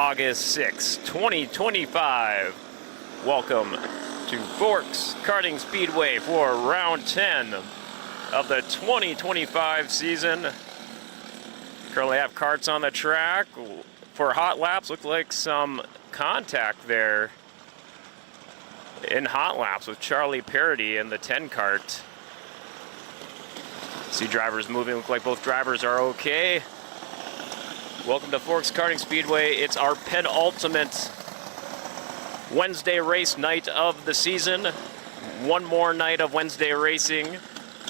August 6, 2025. Welcome to Forks Karting Speedway for round 10 of the 2025 season. Currently have karts on the track for hot laps. Looked like some contact there in hot laps with Charlie Parody in the 10 kart. See drivers moving, look like both drivers are okay. Welcome to Forks Karting Speedway. It's our penultimate Wednesday race night of the season. One more night of Wednesday racing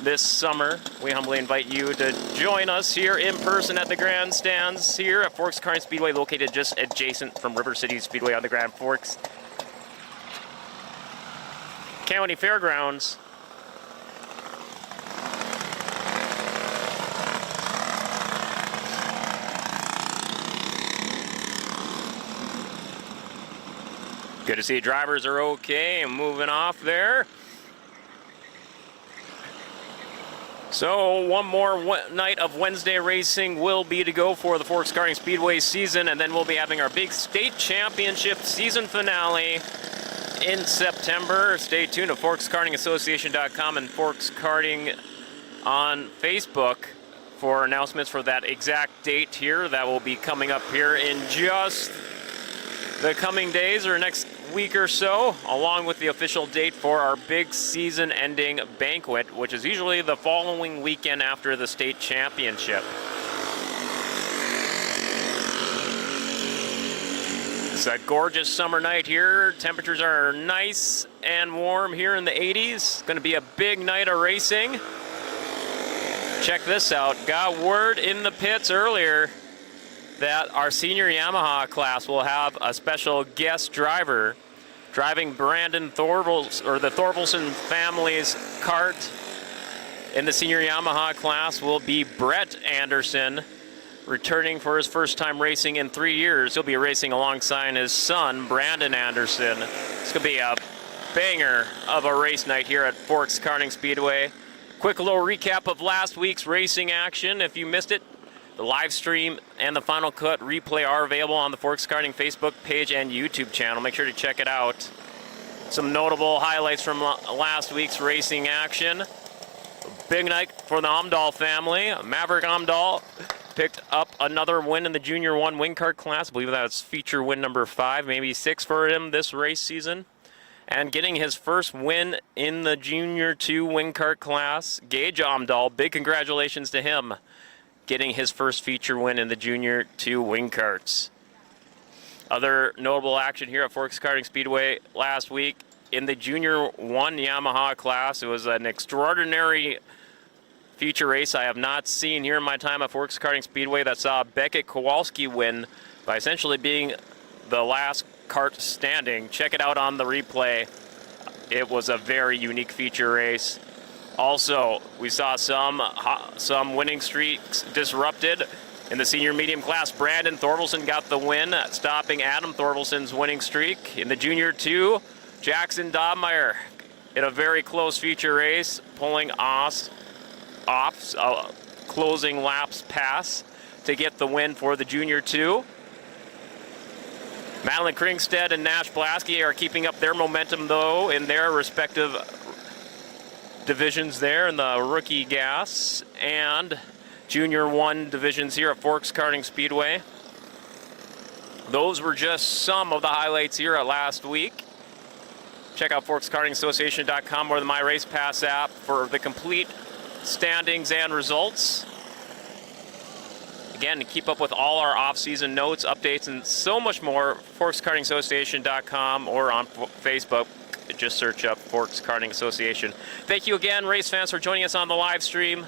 this summer. We humbly invite you to join us here in person at the grandstands here at Forks Karting Speedway, located just adjacent from River City Speedway on the Grand Forks County Fairgrounds. Good to see drivers are okay and moving off there. So one more night of Wednesday racing will be to go for the Forks Karting Speedway season, and then we'll be having our big state championship season finale in September. Stay tuned to ForksKartingAssociation.com and Forks Karting on Facebook for announcements for that exact date here. That will be coming up here in just the coming days or next week or so, along with the official date for our big season-ending banquet, which is usually the following weekend after the state championship. It's a gorgeous summer night here. Temperatures are nice and warm here in the 80s. Going to be a big night of racing. Check this out. Got word in the pits earlier that our senior Yamaha class will have a special guest driver driving Brandon Thorvald's, or the Thorvaldson family's kart. In the senior Yamaha class will be Brett Anderson, returning for his first time racing in 3 years. He'll be racing alongside his son, Brandon Anderson. It's gonna be a banger of a race night here at Forks Karting Speedway. Quick little recap of last week's racing action. If you missed it, the live stream and the Final Cut replay are available on the Forks Karting Facebook page and YouTube channel. Make sure to check it out. Some notable highlights from last week's racing action. Big night for the Amdahl family. Maverick Amdahl picked up another win in the Junior 1 wing kart class. I believe that's feature win number 5, maybe 6 for him this race season. And getting his first win in the Junior 2 wing kart class, Gage Amdahl. Big congratulations to him, getting his first feature win in the Junior 2 wing karts. Other notable action here at Forks Karting Speedway last week in the Junior 1 Yamaha class. It was an extraordinary feature race I have not seen here in my time at Forks Karting Speedway that saw Beckett Kowalski win by essentially being the last kart standing. Check it out on the replay. It was a very unique feature race. Also, we saw some winning streaks disrupted in the senior medium class. Brandon Thorvaldson got the win, stopping Adam Thorvaldson's winning streak. In the Junior 2, Jackson Dobmeyer in a very close feature race, pulling off closing laps pass to get the win for the Junior 2. Madeline Kringstead and Nash Blasky are keeping up their momentum, though, in their respective divisions there in the rookie gas and Junior 1 divisions here at Forks Karting Speedway. Those were just some of the highlights here at last week. Check out ForksKartingAssociation.com or the My Race Pass app for the complete standings and results. Again, to keep up with all our off-season notes, updates, and so much more, ForksKartingAssociation.com or on Facebook. Just search up Forks Karting Association. Thank you again, race fans, for joining us on the live stream.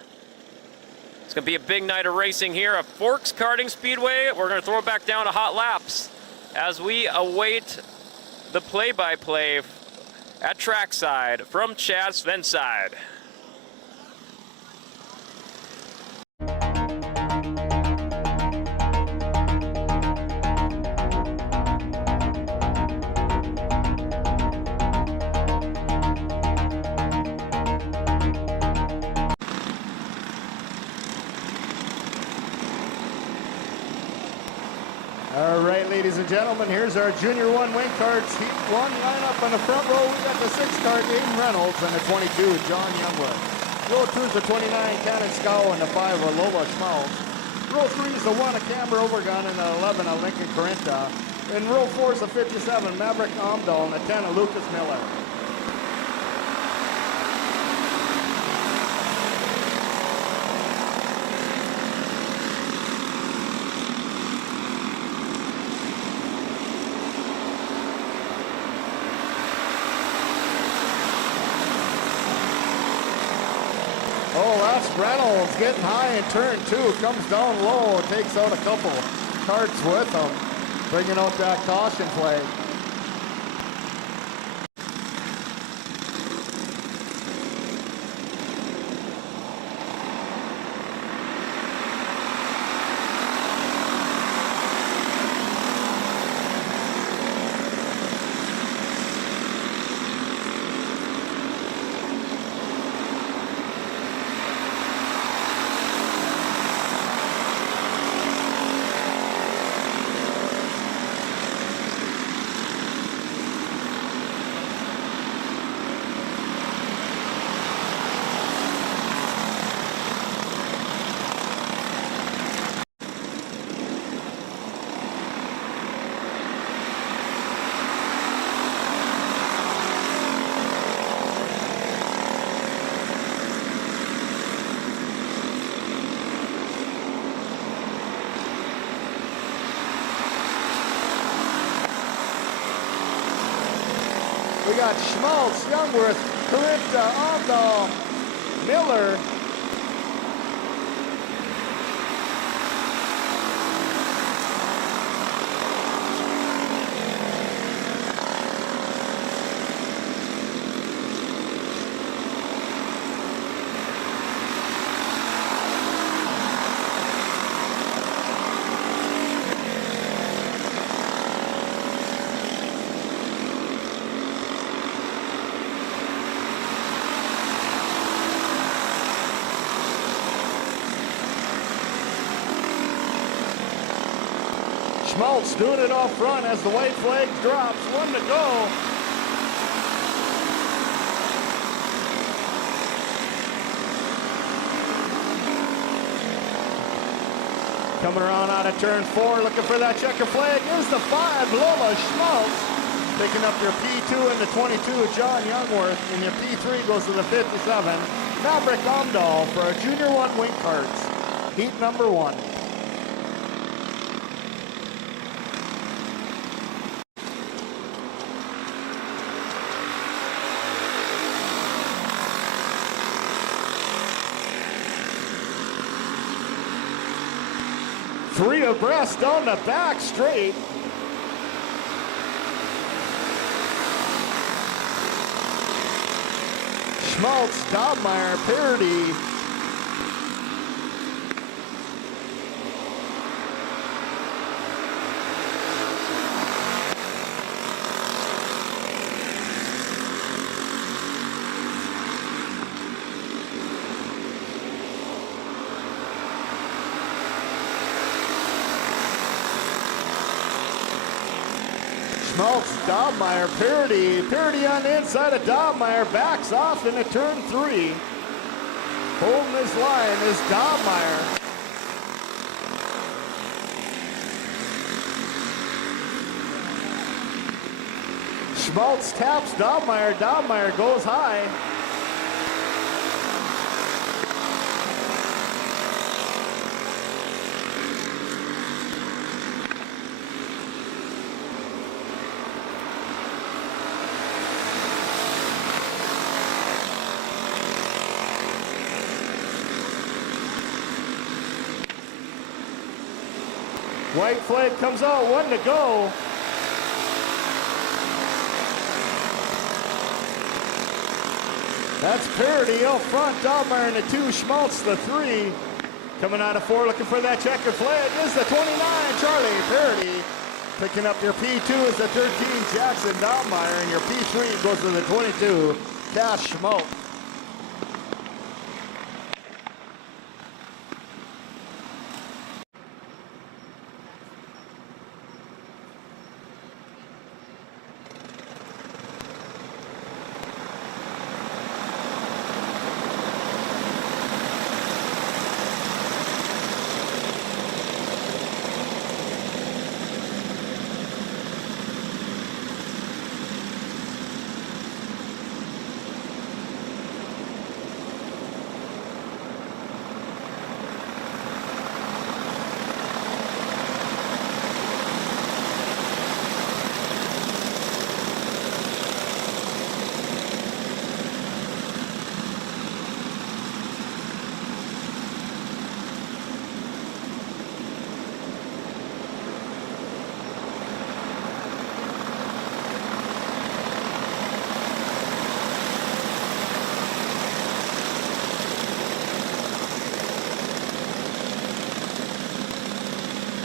It's going to be a big night of racing here at Forks Karting Speedway. We're going to throw it back down to hot laps as we await the play-by-play at trackside from Chad Svenside. All right, ladies and gentlemen, here's our Junior 1 wing carts. Heat 1 lineup on the front row. We got the 6 cart, Aiden Reynolds, and the 22, John Youngwood. Row 2 is the 29, Cannon Scow, and the 5, Lola Schmaltz. Row 3 is the 1, a Camber Overgun, and the 11, a Lincoln Corinta. And row 4 is the 57, Maverick Amdahl, and the 10, a Lucas Miller. Oh, that's Reynolds getting high in turn 2, comes down low, takes out a couple carts with him, bringing out that caution flag. We got Schmaltz, Youngworth, Corinta, Amdahl, Miller. Schmaltz doing it off front as the white flag drops. 1 to go. Coming around out of turn 4, looking for that checker flag is the 5, Lola Schmaltz. Picking up your P2 and the 22, John Youngworth, and your P3 goes to the 57, Maverick Amdahl for our Junior 1 wing carts. Heat number 1. Three abreast down the back straight. Schmaltz, Dobmeyer, Parody. Schmaltz, Dobmeyer, Parody on the inside of Dobmeyer, backs off into turn 3. Holding his line is Dobmeyer. Schmaltz taps Dobmeyer, Dobmeyer goes high. White flag comes out, 1 to go. That's Parody out front, Dobmeyer in the 2, Schmaltz the 3. Coming out of 4, looking for that checker flag is the 29, Charlie Parody. Picking up your P2 is the 13, Jackson Dobmeyer, and your P3 goes to the 22, Cash Schmaltz.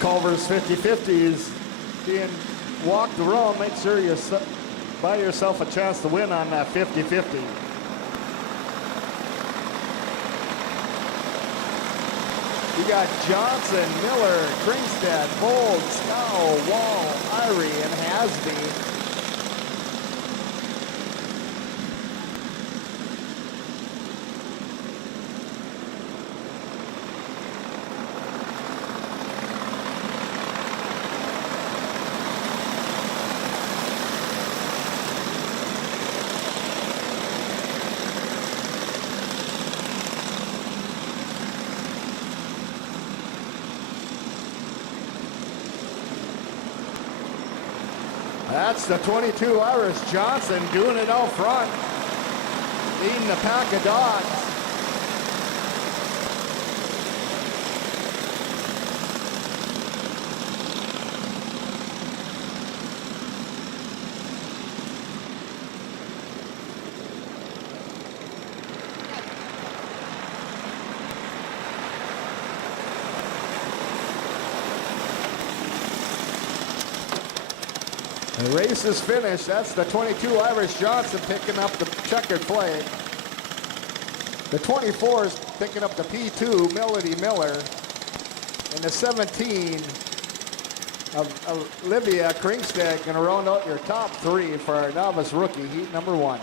Culver's 50-50s being walked around. Make sure you buy yourself a chance to win on that 50-50. We got Johnson, Miller, Kringstad, Bold, Scow, Wall, Irie, and Hasby. That's the 22 Irish Johnson doing it out front, leading the pack of dogs. The race is finished. That's the 22 Irish Johnson picking up the checkered flag. The 24 is picking up the P2, Melody Miller. And the 17 of Olivia Kringstad going to round out your top three for our novice rookie, heat number 1.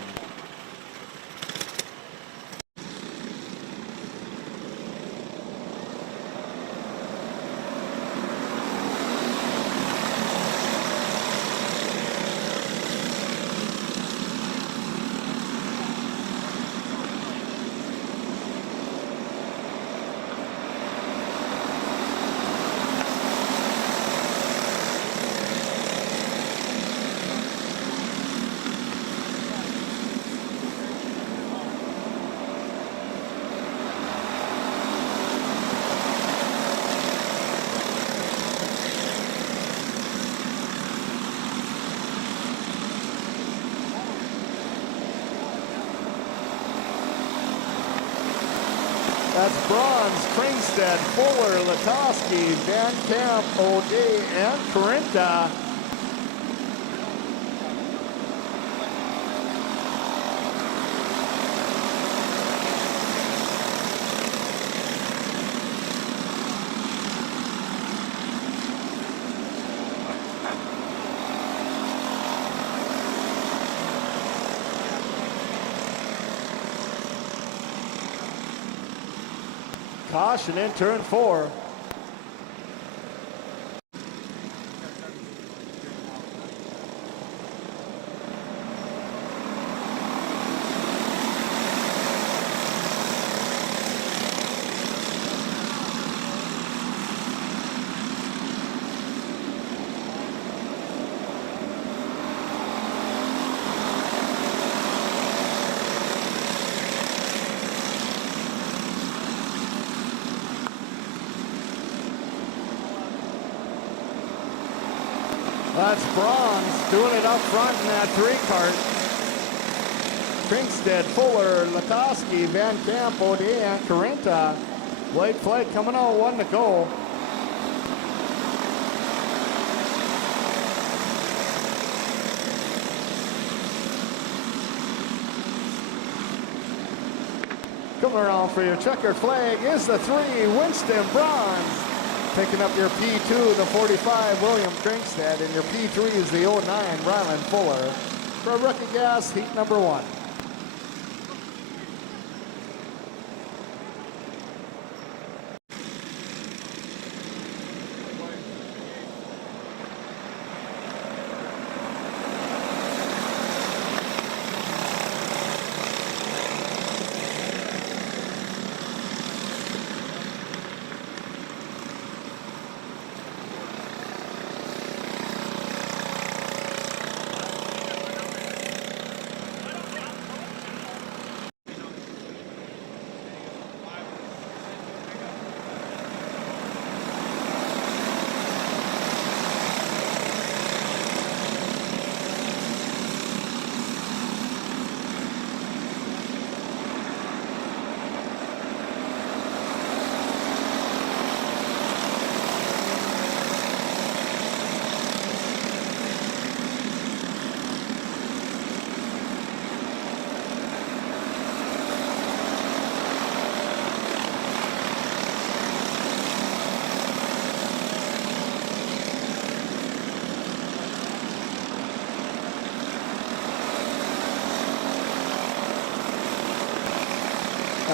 That's bronze, Kringstad, Fuller, Latowski, Van Camp, O'Day, and Corinta. Caution in turn 4. That's bronze doing it up front in that 3-cart. Kringstad, Fuller, Latowski, Van Camp, O'Day, and Corinta. White flag coming out, 1 to go. Coming around for your checkered flag is the 3, Winston Bronze. Picking up your P2, the 45, William Kringstad, and your P3 is the 09, Ryland Fuller. For rookie gas, heat number 1.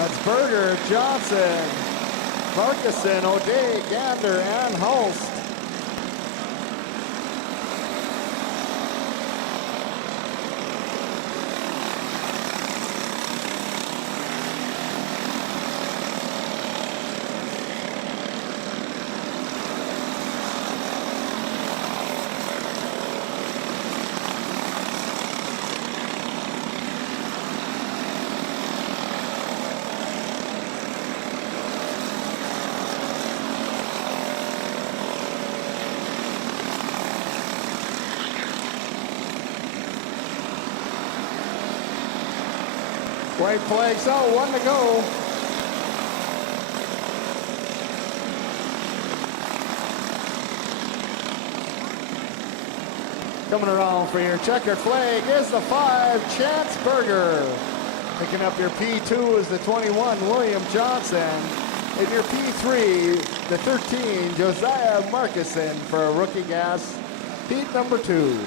That's Berger, Johnson, Markuson, O'Day, Gander, and Hulst. White flags out, 1 to go. Coming around for your checkered flag is the 5, Chance Berger. Picking up your P2 is the 21, William Johnson. And your P3, the 13, Josiah Markuson for rookie gas, heat number 2.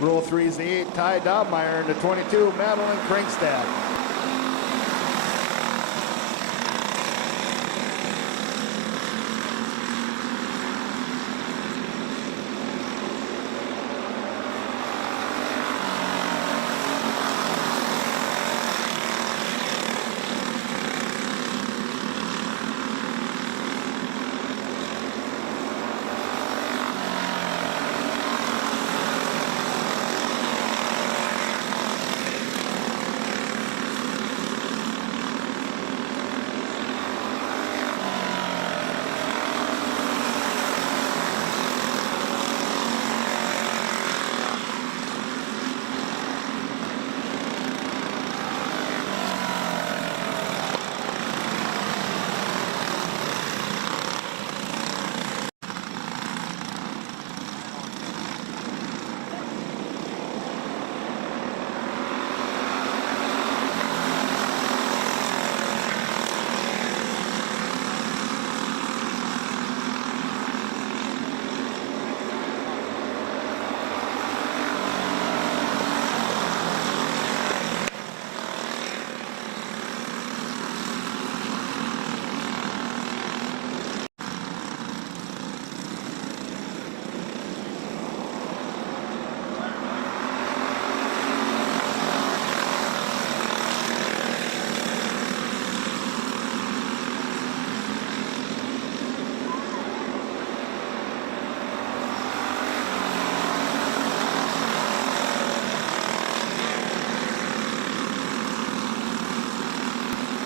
Row 3 is the 8, Ty Dobmeyer, and the 22, Madeline Krinkstad.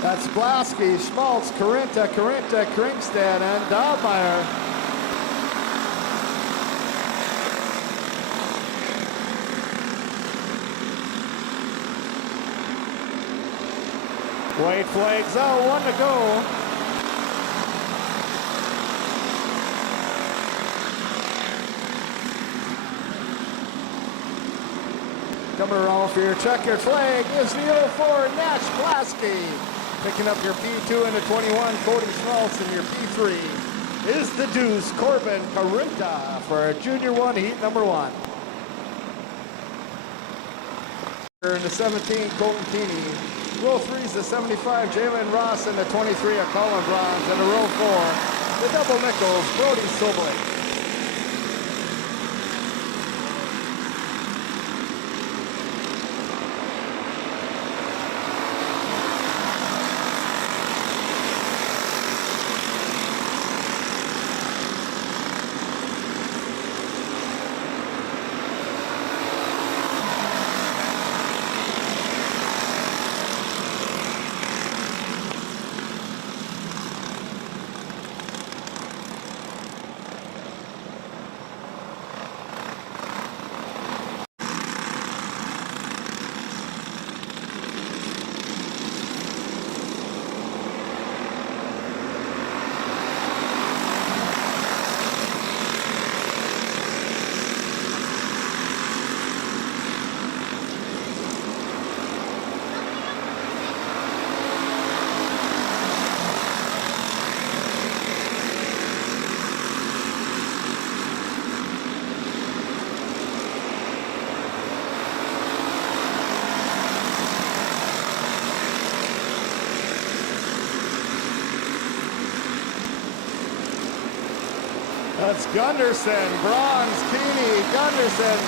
That's Blasky, Schmaltz, Karinta, Krinkstad, and Dobmeyer. White flags out, 1 to go. Coming around for your checkered flag is the 04, Nash Blasky. Picking up your P2 and a 21, Cody Schmaltz, and your P3 is the Deuce, Corbin Karinta for Junior 1, heat number 1. In the 17, Colton Keeney. Row 3 is the 75, Jalen Ross, and the 23, Colin Bronze. And the row 4, the double nickels, Brody Sobel. That's Gunderson, bronze, Keeney, Gunderson.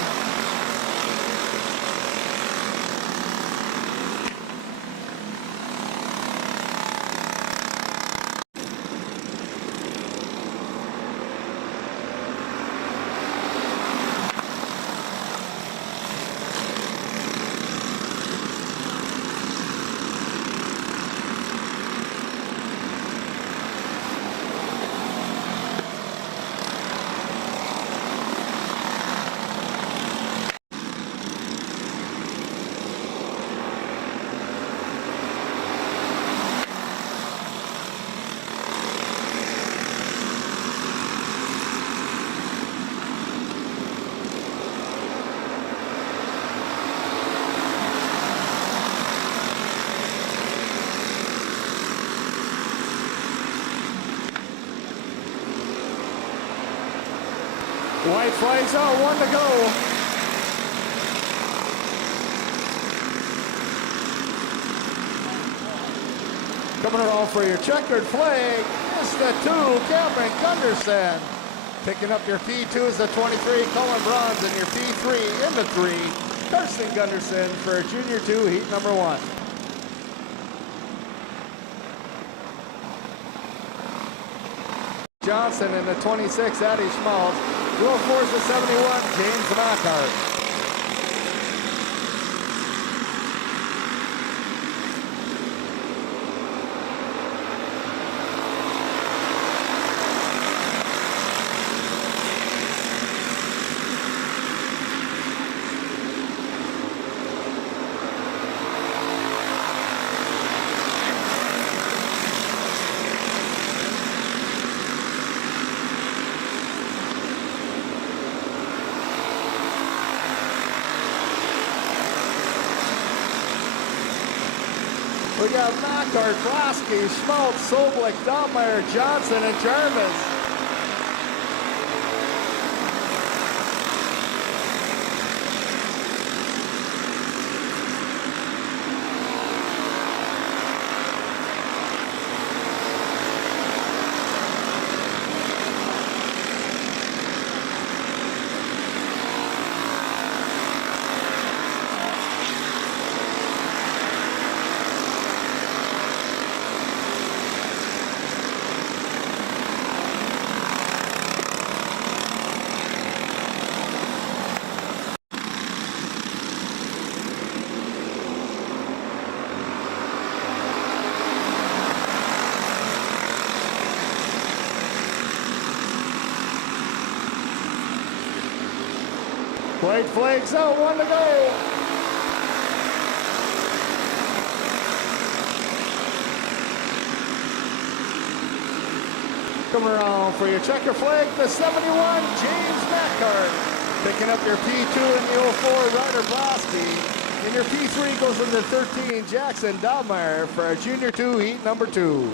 White flags out, 1 to go. Coming around for your checkered flag is the 2, Cameron Gunderson. Picking up your P2 is the 23, Cullen Bronze, and your P3 in the 3, Karsten Gunderson for Junior 2, heat number 1. Johnson in the 26, Addie Schmaltz. Row 4 is the 71, James Lockhart. We got Lockhart, Broski, Schmaltz, Soblik, Dahlmeyer, Johnson, and Jarvis. White flags out, 1 to go. Come around for your checker flag, the 71, James Macart. Picking up your P2 in the 04, Ryder Broski. And your P3 goes in the 13, Jackson Dahlmeyer for our Junior 2, heat number 2.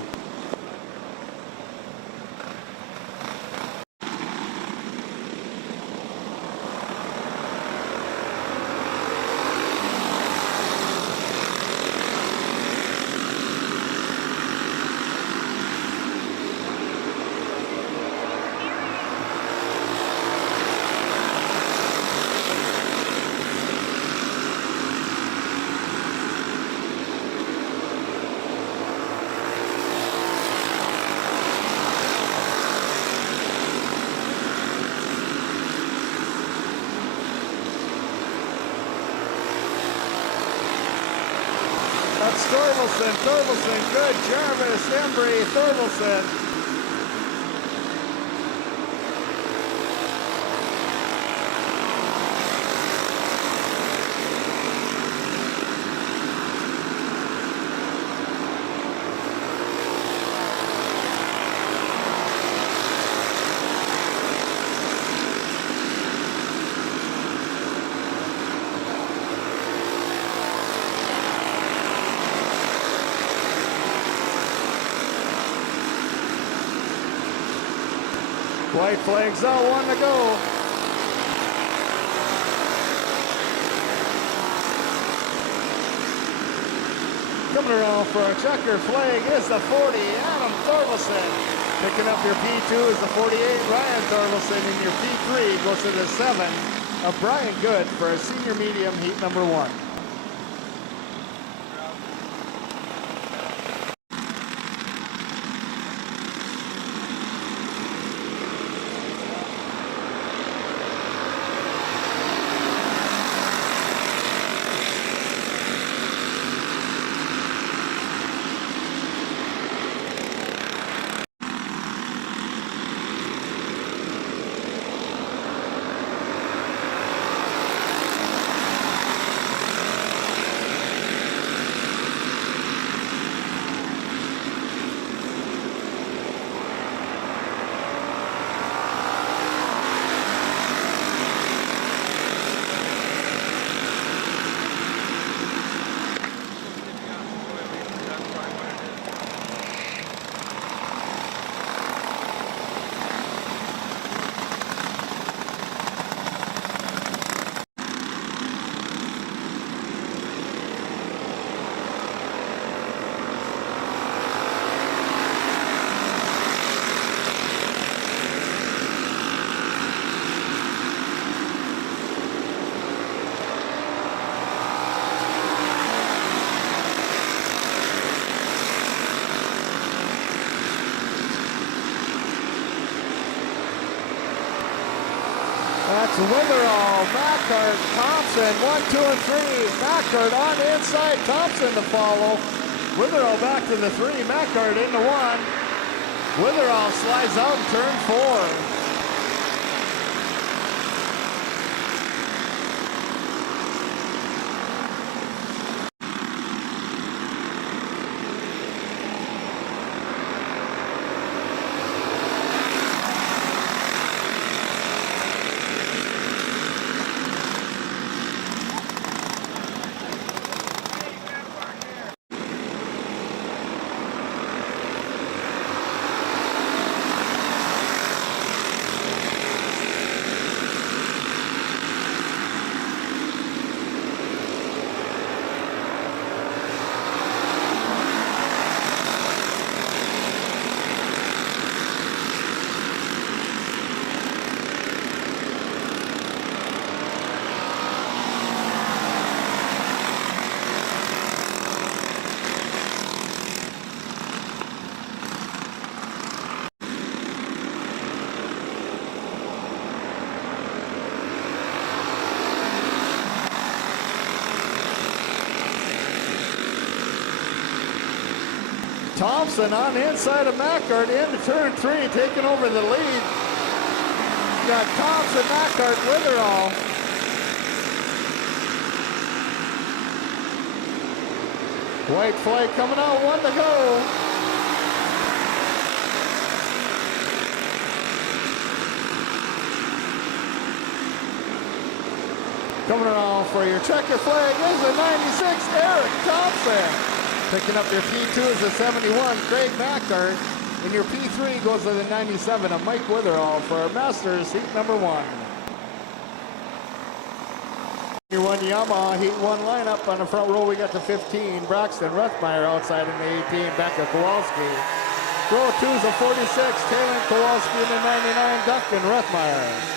That's Thorvaldsen, good. Jarvis, Embry, Thorvaldsen. White flags out, 1 to go. Coming around for a checker flag is the 40, Adam Thorvaldsen. Picking up your P2 is the 48, Ryan Thorvaldsen, and your P3 goes to the 7 of Brian Good for a senior medium heat number 1. That's Witherall, Mackart, Thompson, 1, 2, and 3. Mackart on the inside, Thompson to follow. Witherall back to the 3, Mackart into 1. Witherall slides out in turn 4. Thompson on the inside of Mackart into turn 3, taking over the lead. You got Thompson, Mackart, Witherall. White flag coming out, 1 to go. Coming around for your checker flag is the 96, Eric Thompson. Picking up your P2 is the 71, Craig Mackart. And your P3 goes to the 97 of Mike Witherall for our Masters heat number 1. Your 1 Yamaha heat 1 lineup. On the front row we got the 15, Braxton Rethmeyer outside in the 18, Becca Kowalski. Row 2 is the 46, Taylor Kowalski in the 99, Duncan Rethmeyer.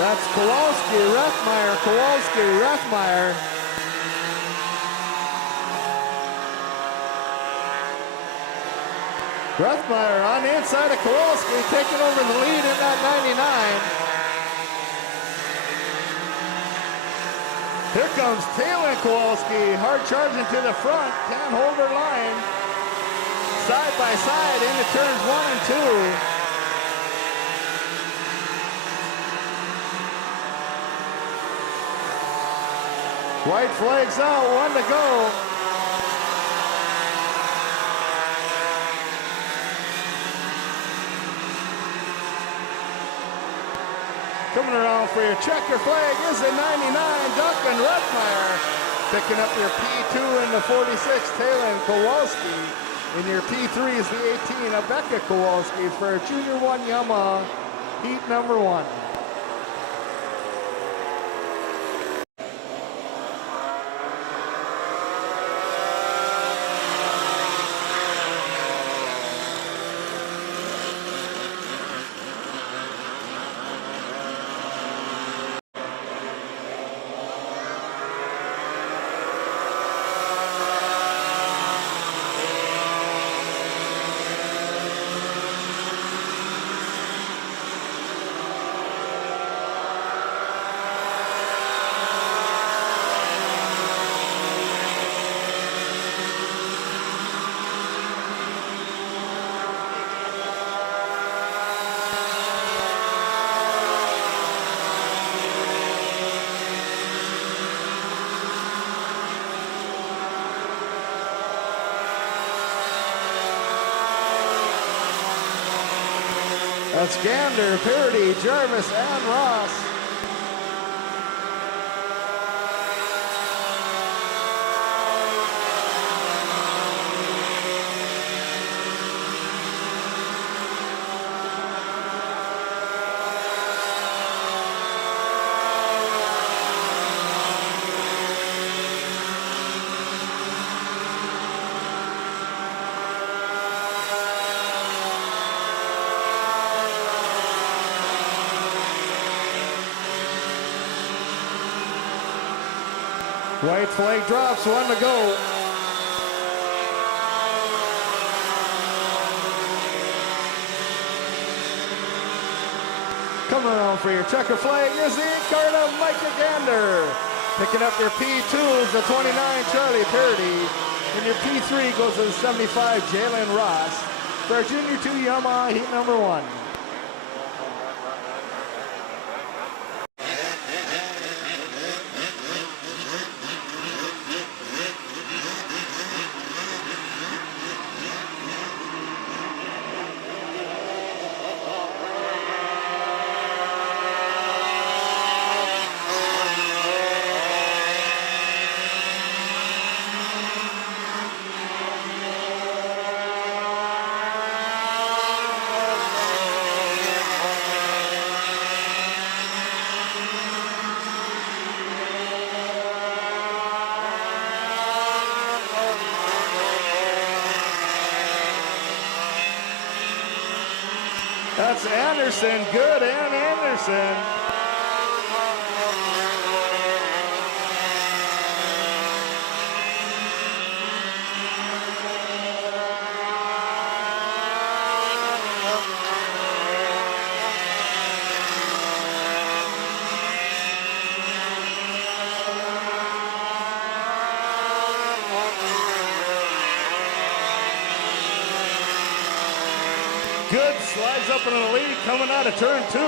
That's Kowalski, Rethmeyer, Kowalski, Rethmeyer. Rethmeyer on the inside of Kowalski, taking over the lead in that 99. Here comes Taylor Kowalski, hard charging to the front, can't hold her line. Side by side into turns 1 and 2. White flags out, 1 to go. Coming around for your checker flag is the 99, Duncan Redmeyer. Picking up your P2 and the 46, Taylor Kowalski. In your P3 is the 18, Rebecca Kowalski for Junior 1 Yamaha, heat number 1. That's Gander, Parody, Jarvis, and Ross. White flag drops, 1 to go. Coming around for your checker flag is the 8 card of Micah Gander. Picking up your P2 is the 29, Charlie Purdy. And your P3 goes to the 75, Jalen Ross. For our Junior 2 Yamaha, heat number 1. That's Anderson, good, and Anderson. Good, slides up into the lead, coming out of turn 2.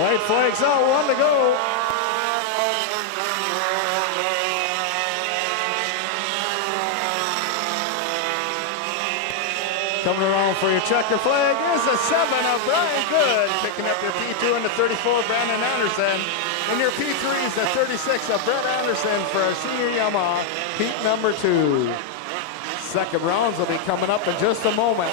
White flags out, 1 to go. Coming around for your checker flag is the 7 of Brian Good. Picking up your P2 and the 34, Brandon Anderson. And your P3 is the 36 of Brett Anderson for our senior Yamaha, heat number 2. Second rounds will be coming up in just a moment.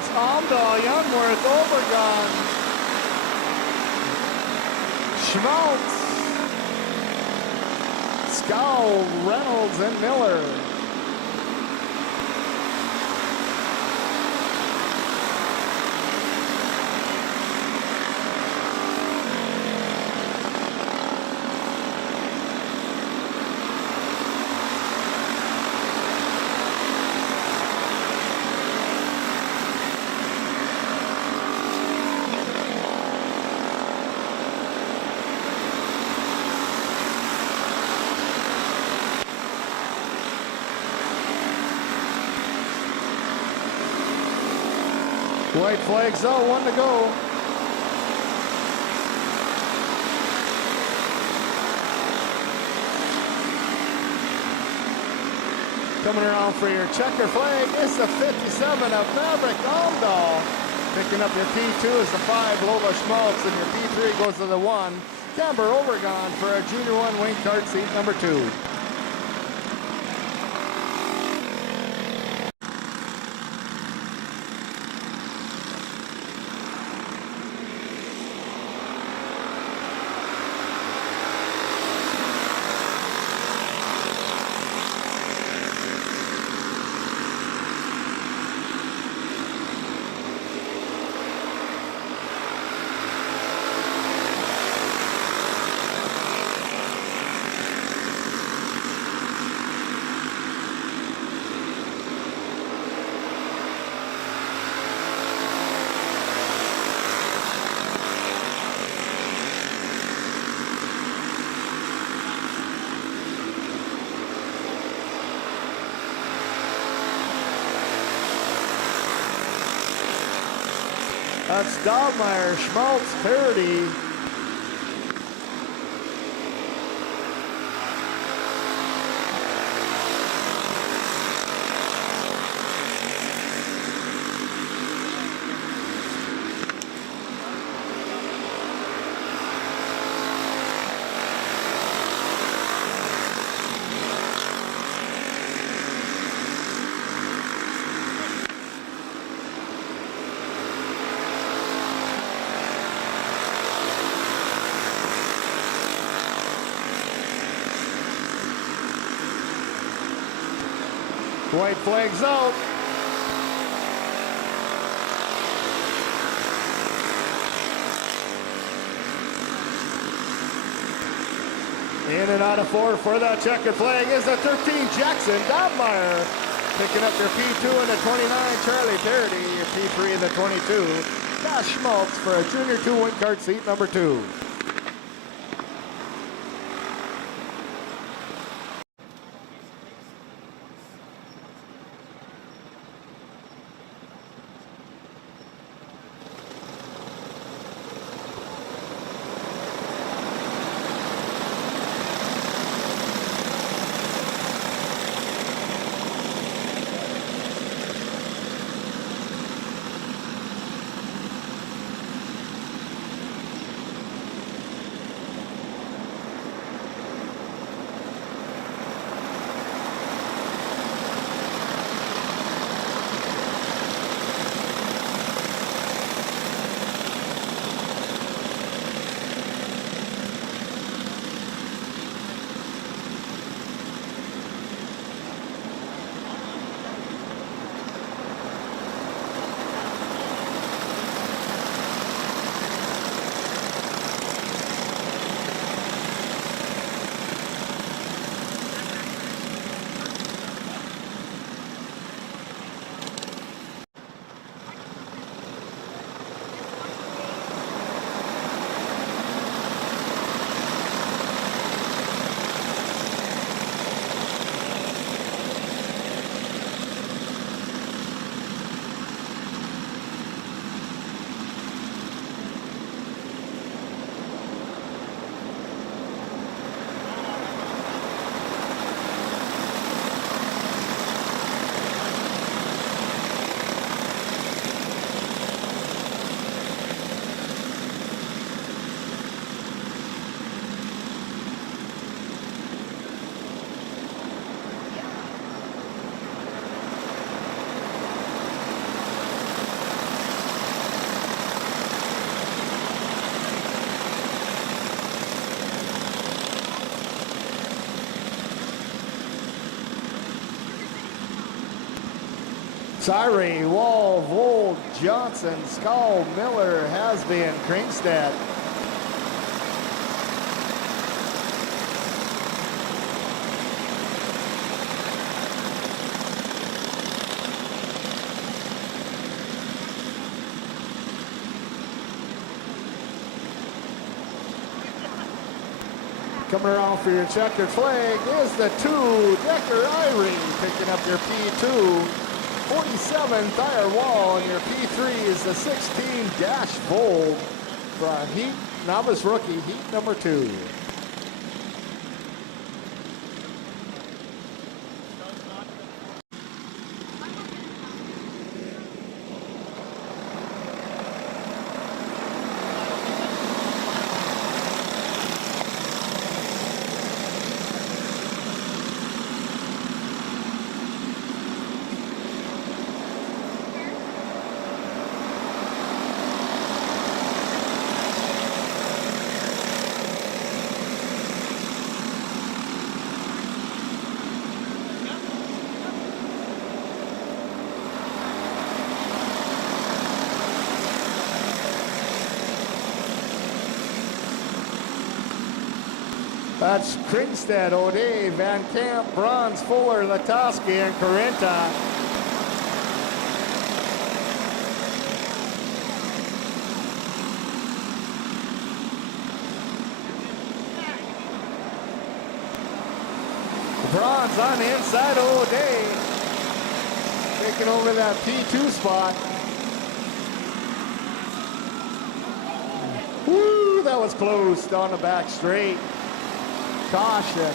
That's Amdahl, Youngworth, Overgone, Schmaltz, Scow, Reynolds, and Miller. White flags out, 1 to go. Coming around for your checker flag is the 57 of Maverick Amdahl. Picking up your P2 is the 5, Lola Schmaltz, and your P3 goes to the 1, Camber Overgone for a Junior 1 wing cart seat number 2. That's Dobmeyer, Schmaltz, Parody. White flags out. In and out of 4 for that checkered flag is the 13 Jackson Dobmeyer. Picking up your P2 and the 29 Charlie Parody, your P3 and the 22 Josh Schmaltz for a Junior 2 wing cart seat number 2. Syre, Wall, Vold, Johnson, Skull, Miller, Hasby, Kringstad. Coming around for your checkered flag is the 2, Decker Irie, picking up your P2. 47, Thayer Wall, and your P3 is the 16, Dash Vold for Heat Novice Rookie, Heat number 2. That's Kringstad, O'Day, Van Camp, Bronze, Fuller, Latoski, and Carenta. Bronze on the inside of O'Day, taking over that P2 spot. Woo, that was close on the back straight. Caution.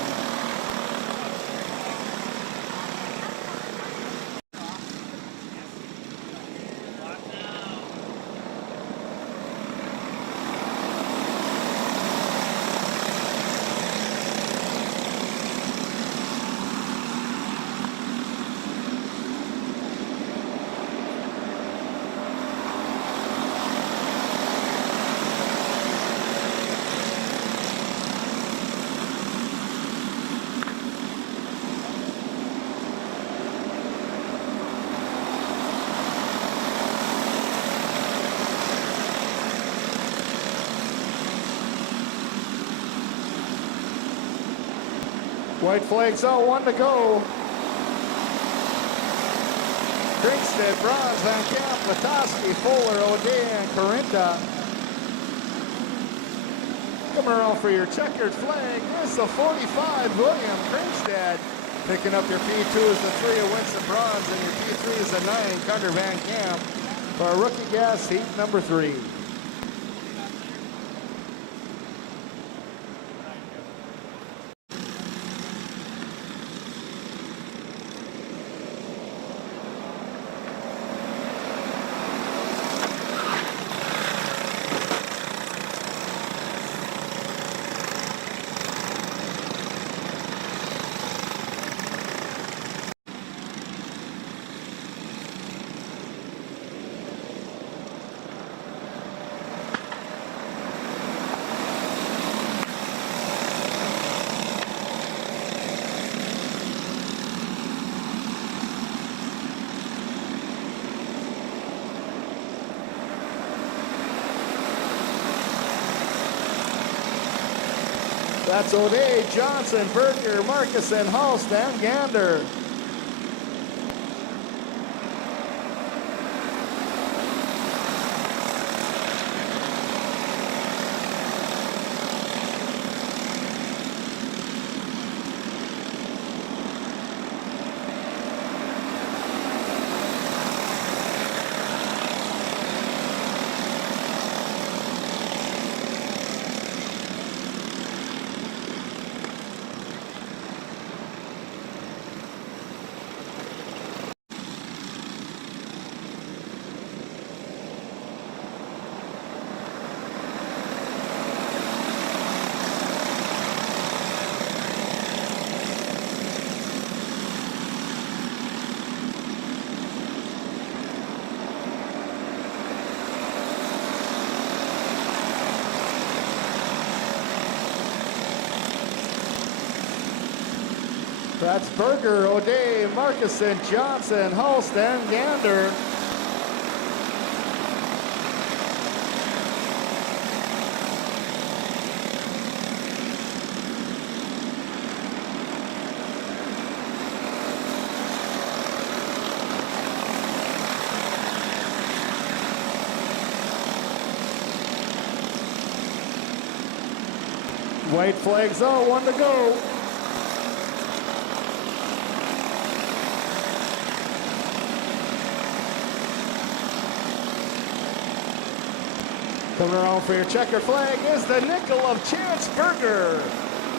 White flags out, 1 to go. Kringstad, Bronze, Van Camp, Latoski, Fuller, O'Day, and Carenta. Coming around for your checkered flag is the 45, William Kringstad. Picking up your P2 is the 3 of Winston Bronze, and your P3 is the 9, Carter Van Camp. For a rookie gas, heat number 3. That's O'Day, Johnson, Berger, Marcus, and Hulst, and Gander. That's Berger, O'Day, Markuson, Johnson, Hulst, and Gander. White flags out, 1 to go. Coming around for your checker flag is the nickel of Chance Berger.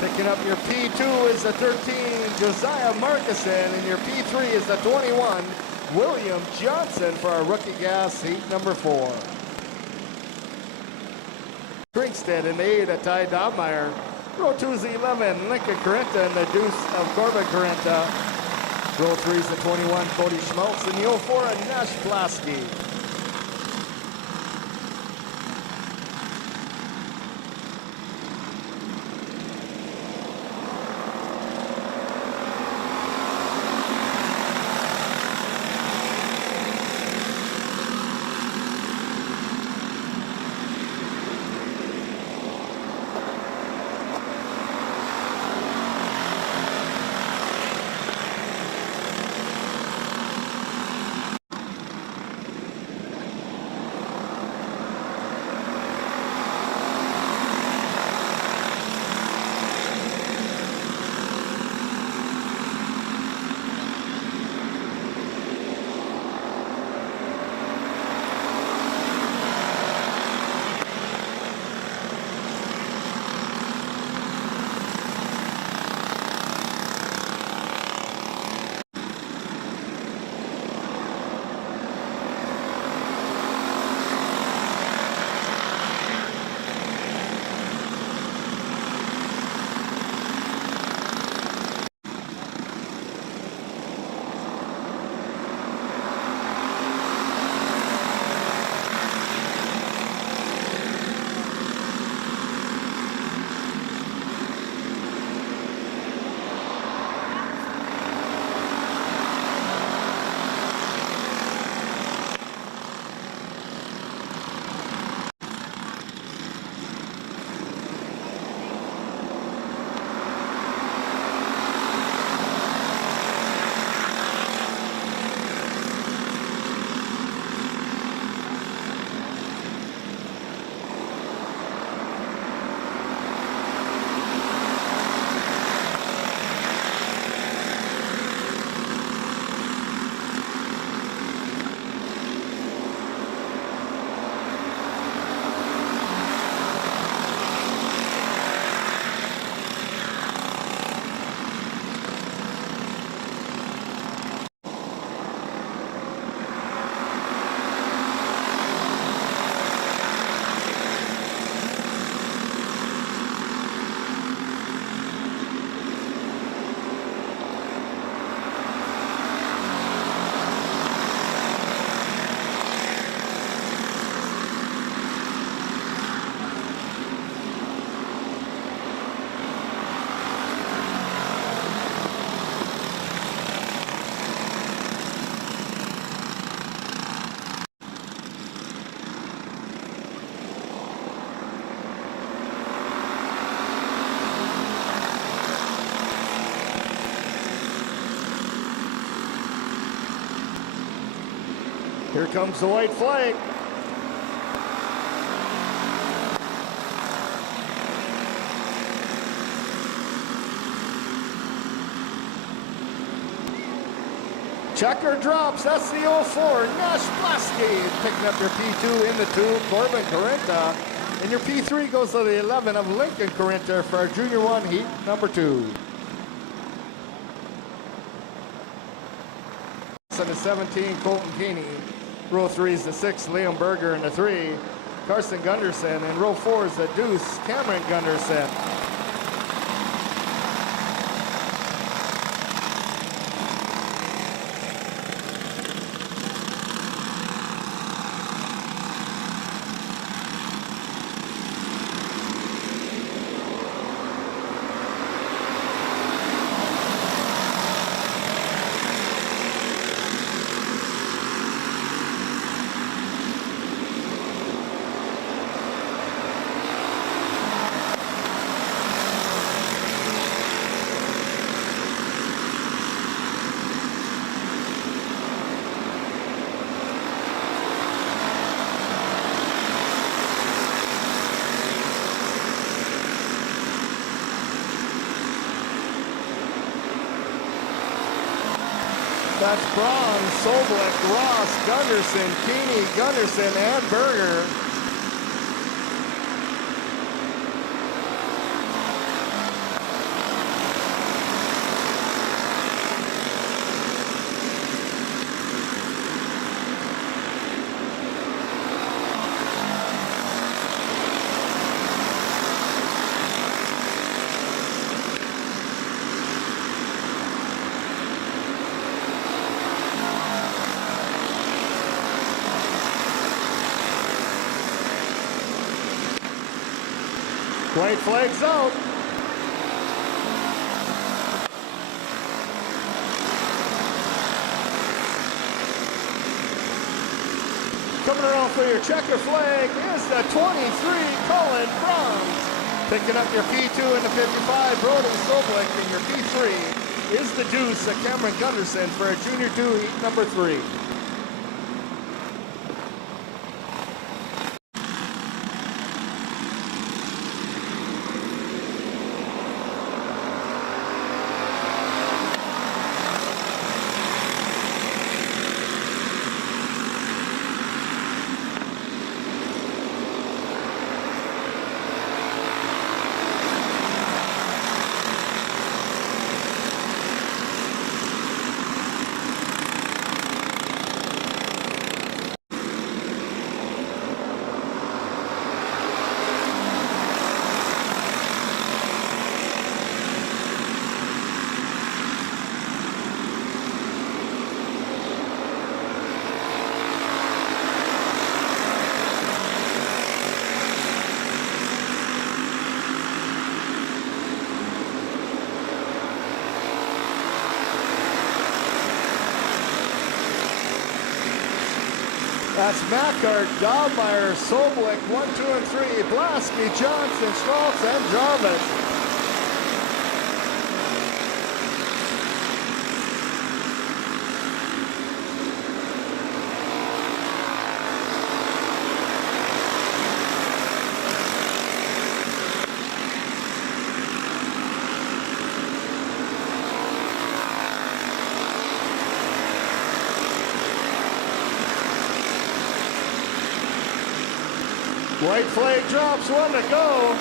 Picking up your P2 is the 13, Josiah Markuson, and your P3 is the 21, William Johnson for our rookie gas heat number 4. Kringsted in the 8 at Ty Dobmeyer. Row 2 is the 11, Lincoln Carenta, and the deuce of Corbin Carenta. Row 3 is the 21, Cody Schmaltz, and the 04, Nash Plasky. Here comes the white flag. Checker drops, that's the 04, Nash Plasky picking up your P2 in the 2, Corbin Carenta. And your P3 goes to the 11 of Lincoln Carenta for our Junior 1 heat number 2. And the 17, Colton Keeney. Row 3 is the 6, Liam Berger, and the 3, Carson Gunderson. And row 4 is the deuce, Cameron Gunderson. That's Braun, Soblik, Ross, Gunderson, Keeney, Gunderson, and Berger. White flag's out. Coming around for your checker flag is the 23, Colin Franz. Picking up your P2 in the 55, Brody Soblik, and your P3 is the deuce, Cameron Gunderson for a Junior 2 heat number 3. That's Mackart, Dahlmeyer, Soblik, 1, 2, and 3, Blasky, Johnson, Schmaltz, and Jarvis. White flag drops, 1 to go.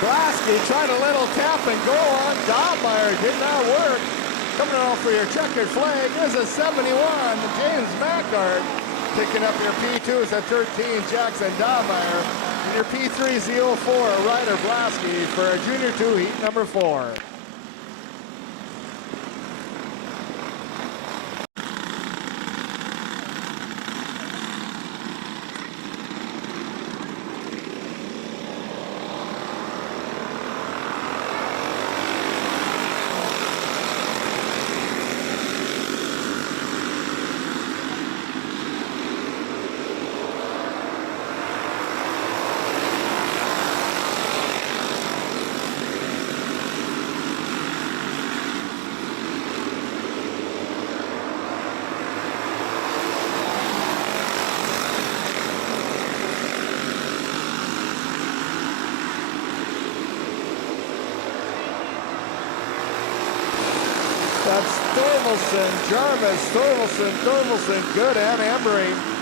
Blasky tried a little tap and go on Dahlmeyer, did not work. Coming off for your checkered flag is a 71, James Mackart. Picking up your P2 is a 13, Jackson Dahlmeyer. And your P3 is the 04, Ryder Blasky for a Junior 2 heat number 4. That's Thormelson, Jarvis, Thormelson, good, and Embry.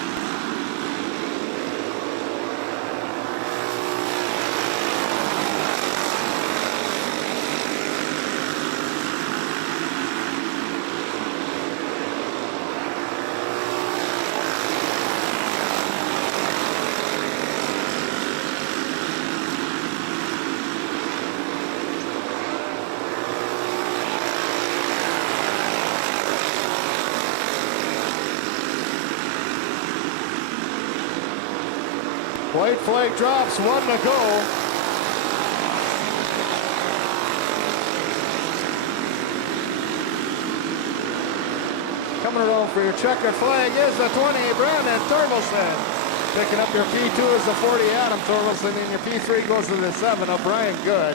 White flag drops, 1 to go. Coming around for your checkered flag is the 20, Brandon Thormelson. Picking up your P2 is the 40, Adam Thormelson, and your P3 goes to the 7 of Brian Good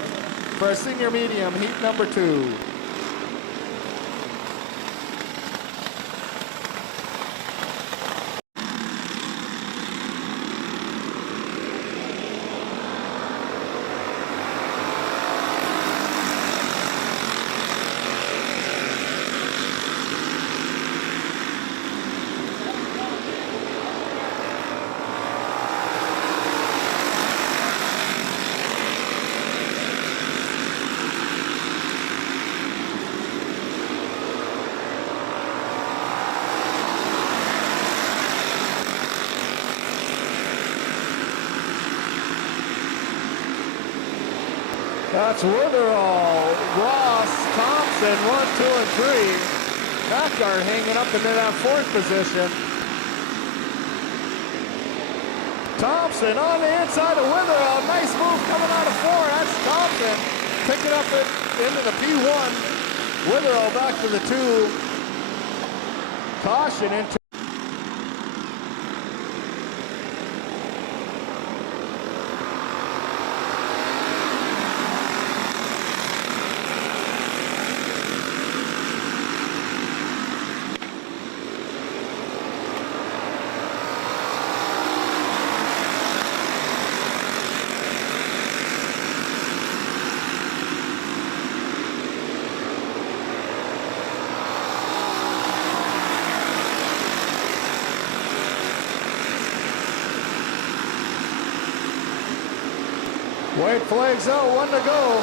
for a senior medium heat number 2. That's Witherall, Ross, Thompson, 1, 2, and 3. Mackart hanging up into that 4th position. Thompson on the inside of Witherall. Nice move coming out of 4. That's Thompson picking up it into the P1. Witherall back to the 2. Caution into. White flags out, 1 to go.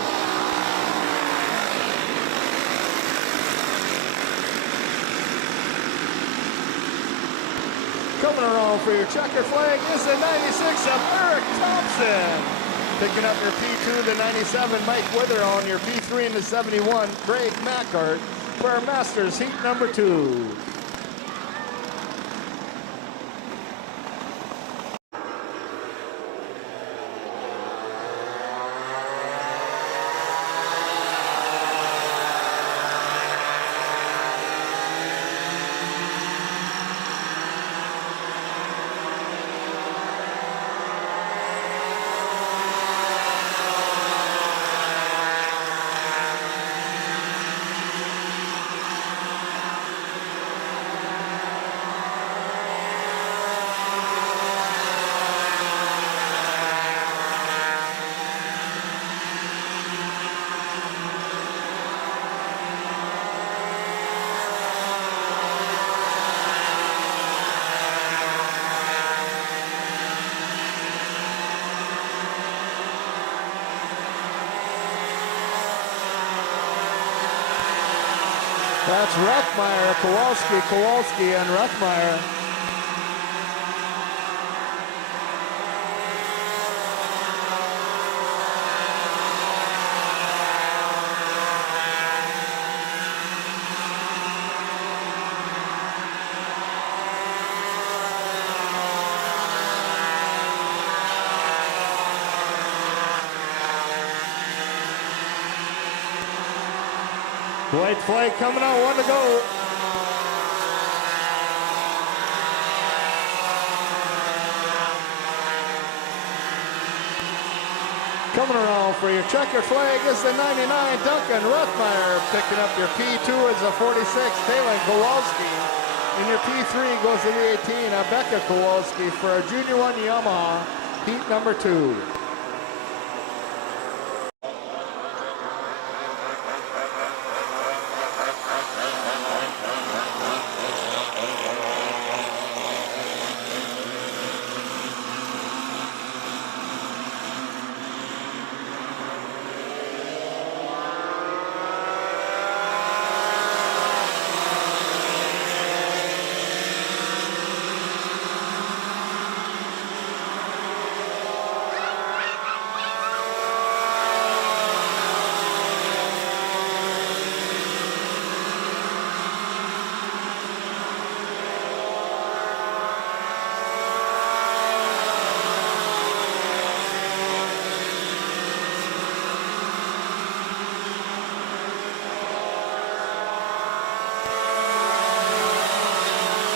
Coming around for your checker flag is the 96 of Eric Thompson. Picking up your P2, the 97, Mike Witherall, and your P3 and the 71, Craig Mackart, for our Masters heat number 2. That's Ruthmeyer, Kowalski, and Ruthmeyer. White flag coming out, 1 to go. Coming around for your checker flag is the 99, Duncan Ruthmeyer. Picking up your P2 is the 46, Taylor Kowalski. And your P3 goes to the 18, Becca Kowalski for a Junior 1 Yamaha, heat number 2.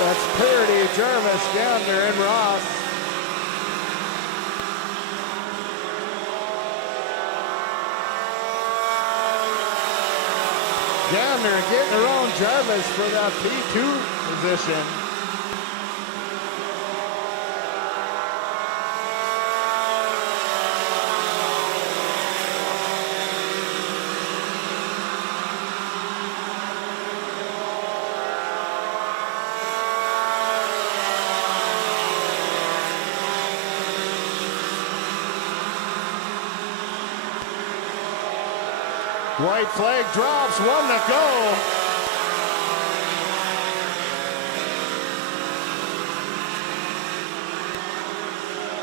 That's Parity, Jervis, Gander, and Ross. Gander getting around Jarvis for that P2 position. White flag drops, 1 to go.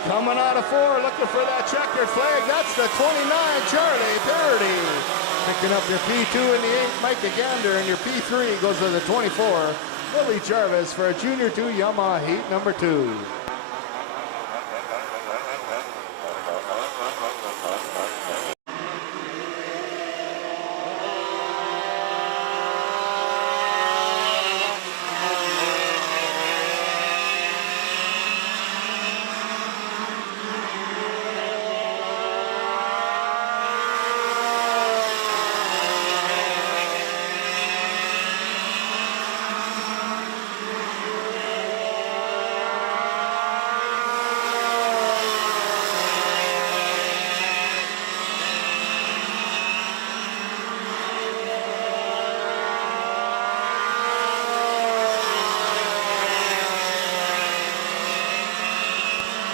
Coming out of 4, looking for that checkered flag. That's the 29, Charlie Parody. Picking up your P2 in the 8, Mike Gander, and your P3 goes to the 24, Billy Jarvis for a Junior 2 Yamaha heat number 2.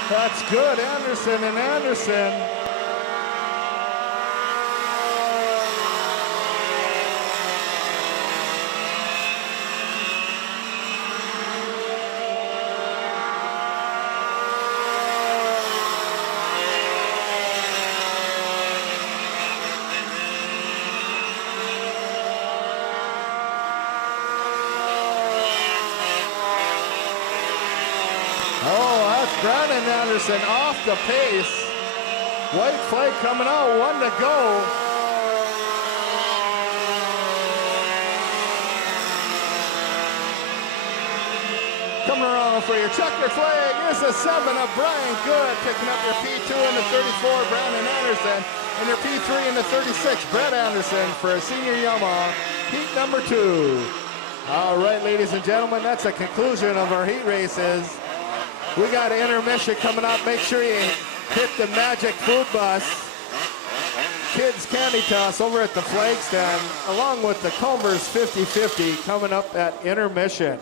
That's good, Anderson and Anderson. Brandon Anderson off the pace. White flag coming out, 1 to go. Coming around for your checker flag. Here's a 7 of Brian Good, picking up your P2 and the 34, Brandon Anderson, and your P3 and the 36, Brett Anderson for a senior Yamaha heat number 2. All right, ladies and gentlemen, that's the conclusion of our heat races. We got an intermission coming up. Make sure you hit the Magic Food Bus. Kids Candy Toss over at the flag stand, along with the Combers 50-50 coming up at intermission.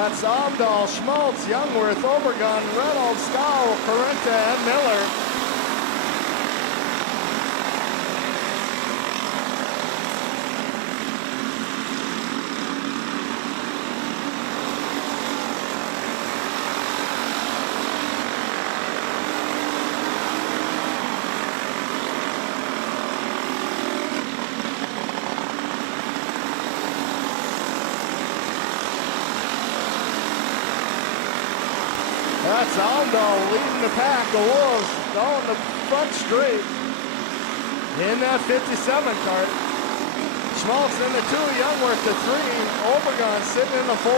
That's Omdahl, Schmaltz, Youngworth, Obregon, Reynolds, Scow, Correnta, and Miller. That's Omdahl leading the pack. The Wolves down the front straight in that 57 cart. Schmaltz in the 2, Youngworth the 3, Obregon sitting in the 4.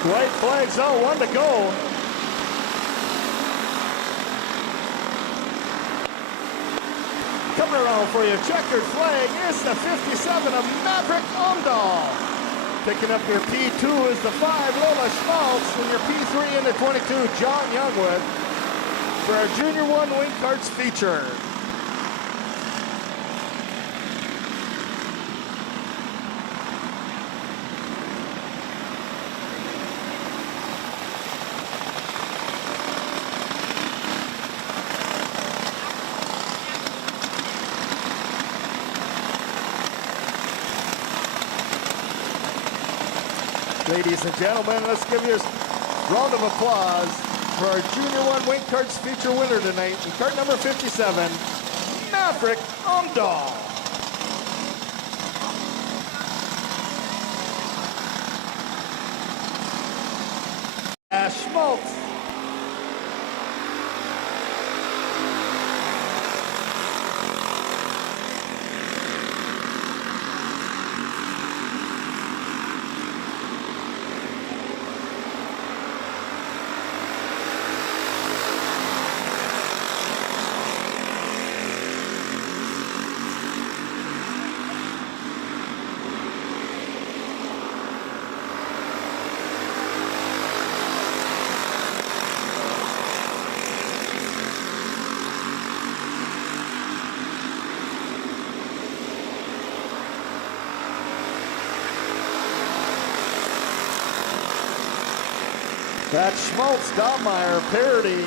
White flags out, 1 to go. Coming around for you, checkered flag is the 57 of Maverick Omdahl. Picking up your P2 is the 5, Lola Schmaltz, and your P3 in the 22, John Youngwood, for our Junior 1 Wing Karts feature. Ladies and gentlemen, let's give you a round of applause for our Junior 1 Wing Karts feature winner tonight in cart number 57, Maverick Omdahl. Schmaltz. That's Schmaltz, Dahlmeyer, Parody.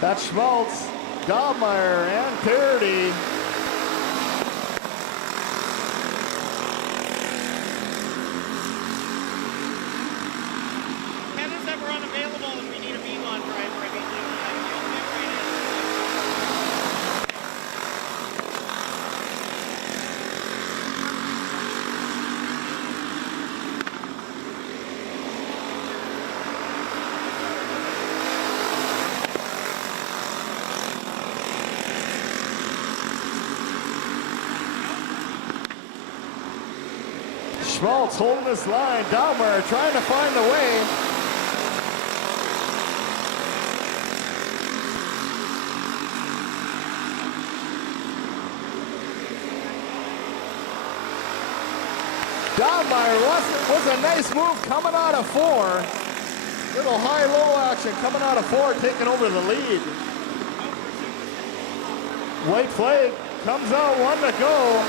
That's Schmaltz, Dahlmeyer, and Parody. Heather's ever unavailable if we need a V1 driver. I mean, Schmaltz holding this line. Dahlmeyer trying to find the way. Dahlmeyer was a nice move coming out of 4. Little high-low action coming out of 4, taking over the lead. White flag. Comes out, 1 to go.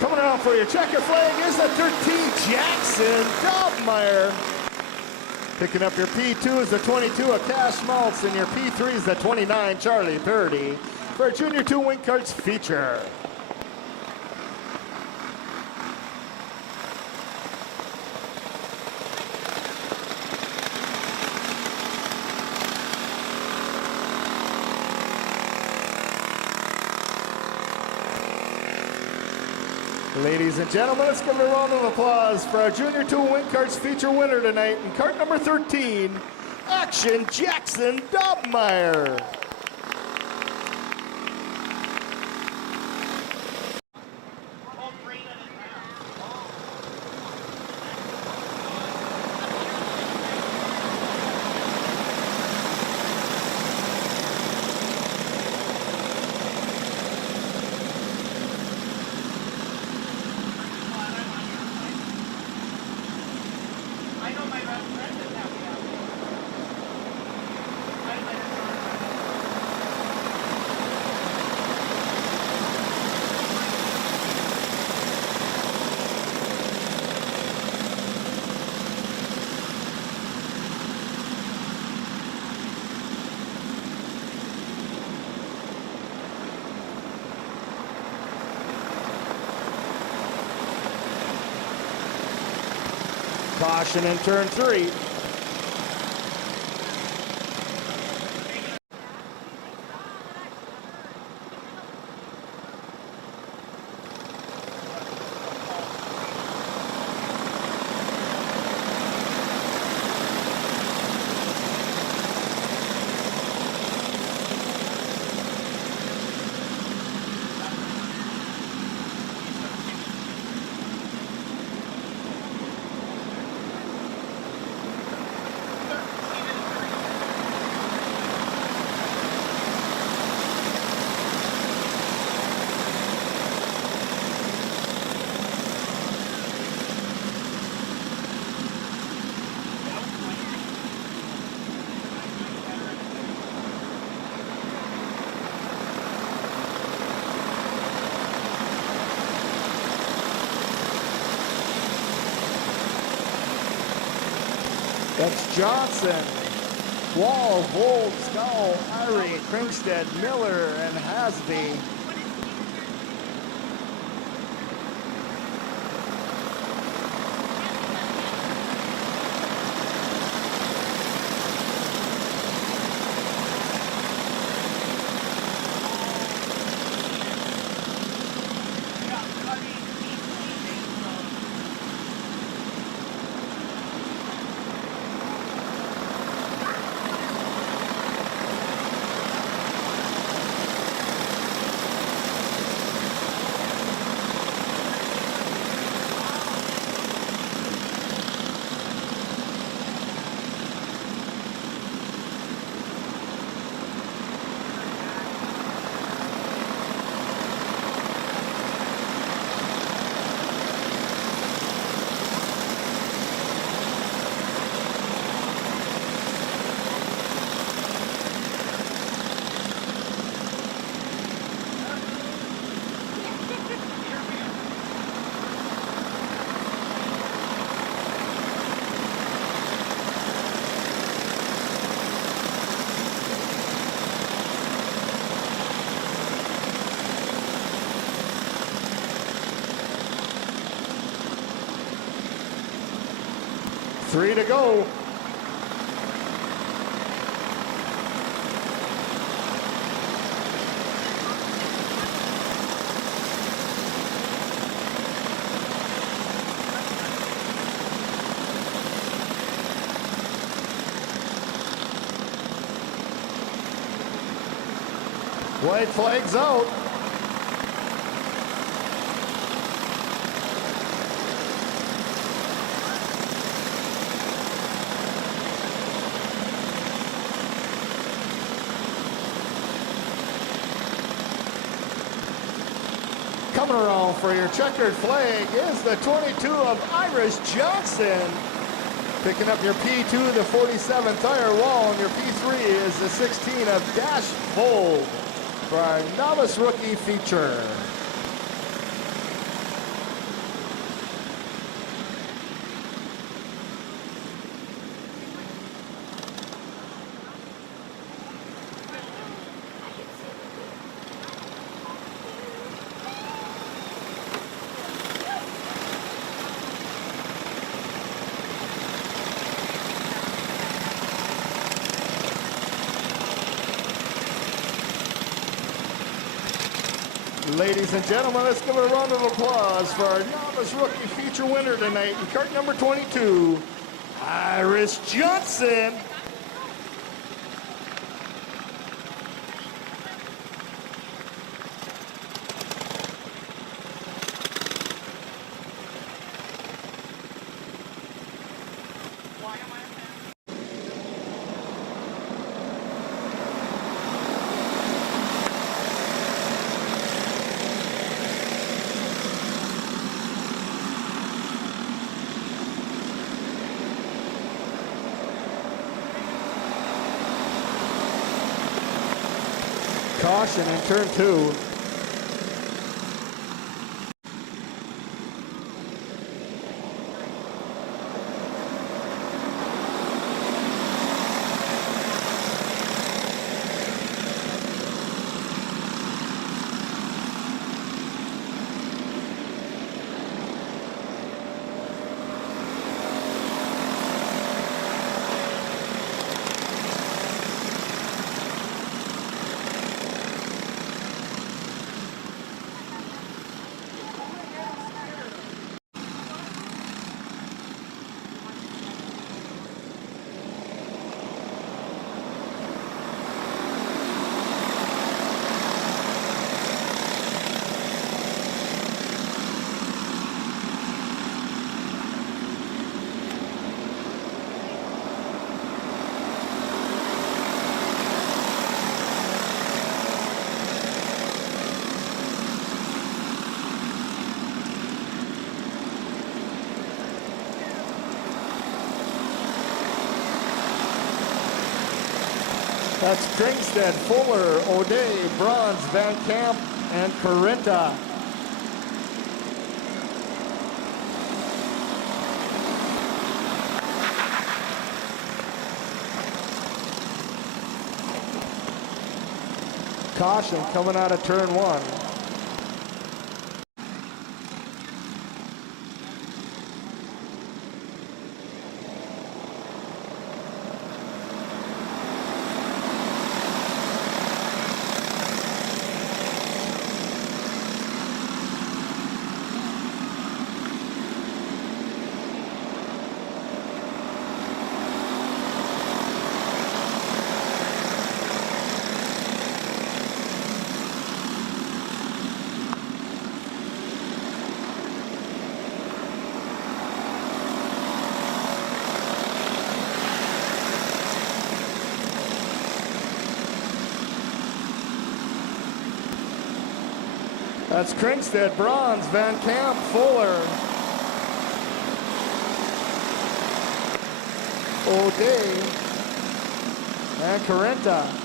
Coming around for your checker flag is the 13, Jackson Dobmeyer. Picking up your P2 is the 22 of Cash Schmaltz, and your P3 is the 29, Charlie Purdy, for a Junior 2 Wing Karts feature. Ladies and gentlemen, let's give a round of applause for our Junior 2 Wing Karts feature winner tonight in kart number 13, Action Jackson Dobmeyer. Caution in turn 3. That's Johnson, Wall, Vold, Scowl, Irie, Kringstead, Miller, and Hasby. Three to go. White flag's out. Coming around for your checkered flag is the 22 of Iris Johnson. Picking up your P2, the 47 tire wall, and your P3 is the 16 of Dash Fold for our novice rookie feature. Ladies and gentlemen, let's give it a round of applause for our novice rookie feature winner tonight in cart number 22, Iris Johnson. Caution in turn 2. That's Kringstead, Fuller, O'Day, Bronze, Van Camp, and Corinta. Caution coming out of turn 1. That's Kringstead, Bronze, Van Camp, Fuller, O'Day, and Corinta.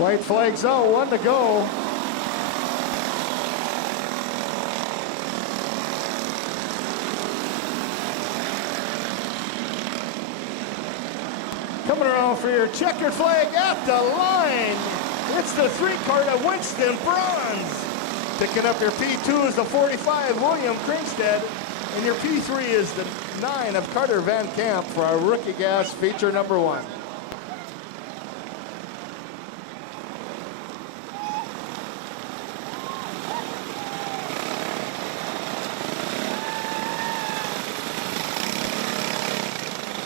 White flags out, 1 to go. Coming around for your checkered flag at the line. It's the 3-car of Winston, Bronze. Picking up your P2 is the 45, William Kringstead. And your P3 is the 9 of Carter Van Camp for our rookie gas feature number 1.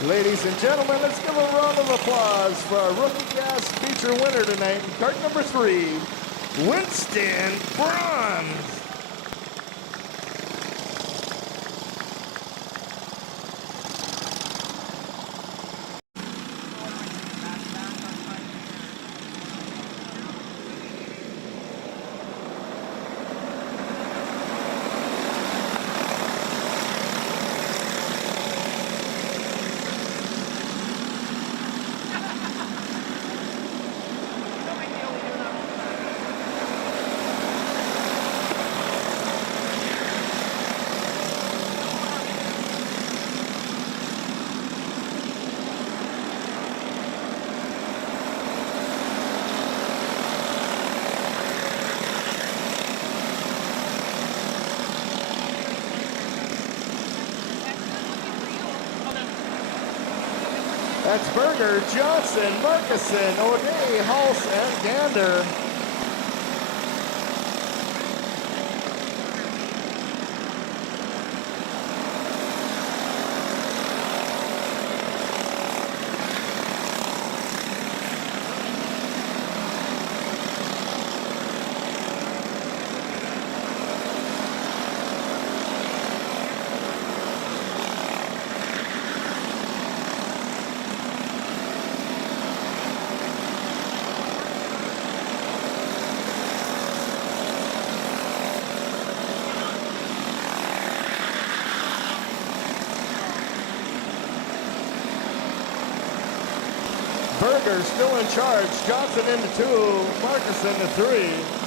Ladies and gentlemen, let's give a round of applause for our rookie gas feature winner tonight in cart number 3, Winston Bronze. That's Berger, Johnson, Markison, O'Day, Hulse, and Gander. Berger still in charge. Johnson into 2, Marcus into 3.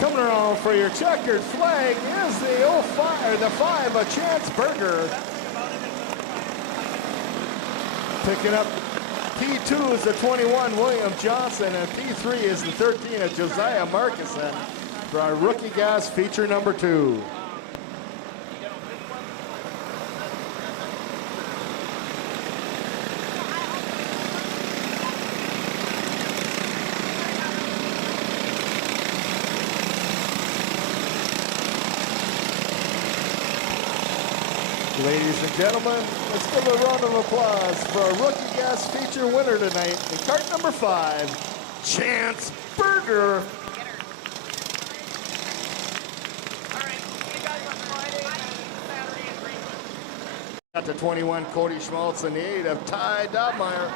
Coming around for your checkered flag is the 05, the 5 of Chance Berger. Picking up P2 is the 21, William Johnson, and P3 is the 13 of Josiah Markison for our rookie gas feature number 2. Ladies and gentlemen, let's give a round of applause for our rookie gas feature winner tonight in cart number 5, Chance Berger. Got the 21, Cody Schmaltz, and the 8 of Ty Dobmeyer.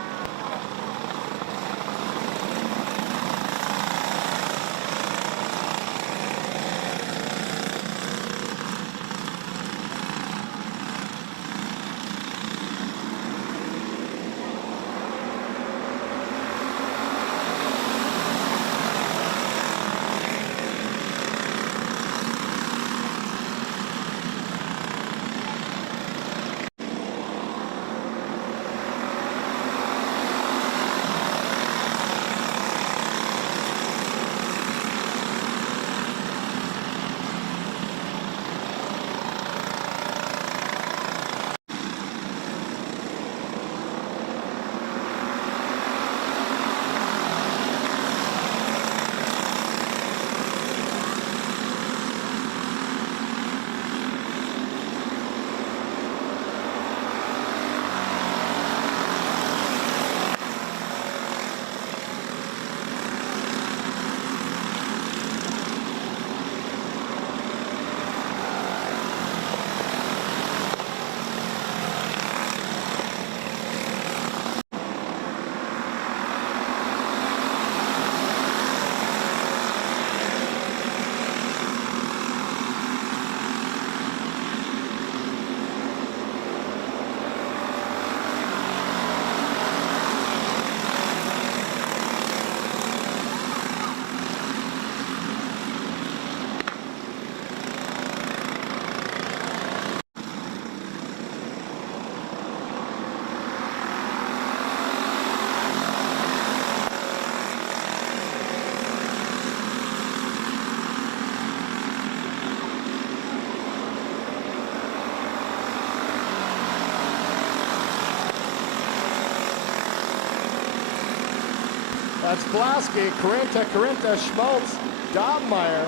That's Blasky, Corinta, Schmaltz, Dobmeyer.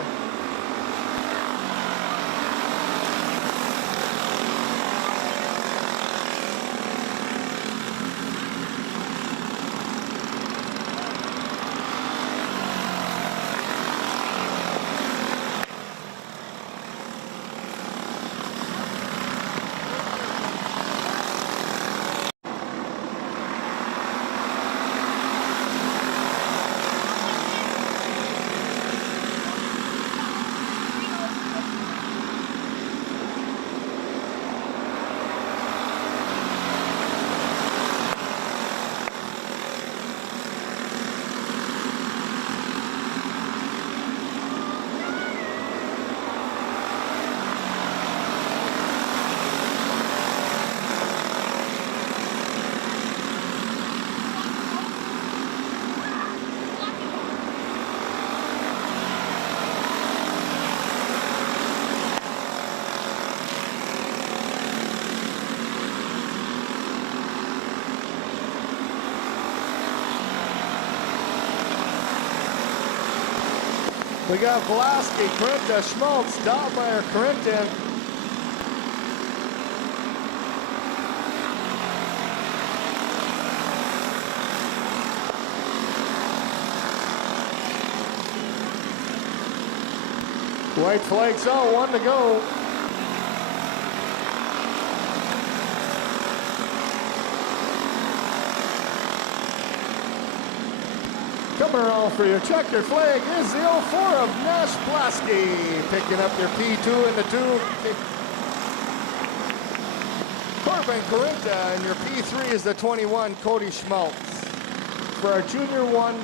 We got Blasky, Corinta, Schmaltz, Dobmeyer, Corinta. White flag's out, 1 to go. Coming around for your checkered flag is the 04 of Nash Blasky, picking up your P2 in the 2. Corbin Corinta, and your P3 is the 21, Cody Schmaltz, for our Junior 1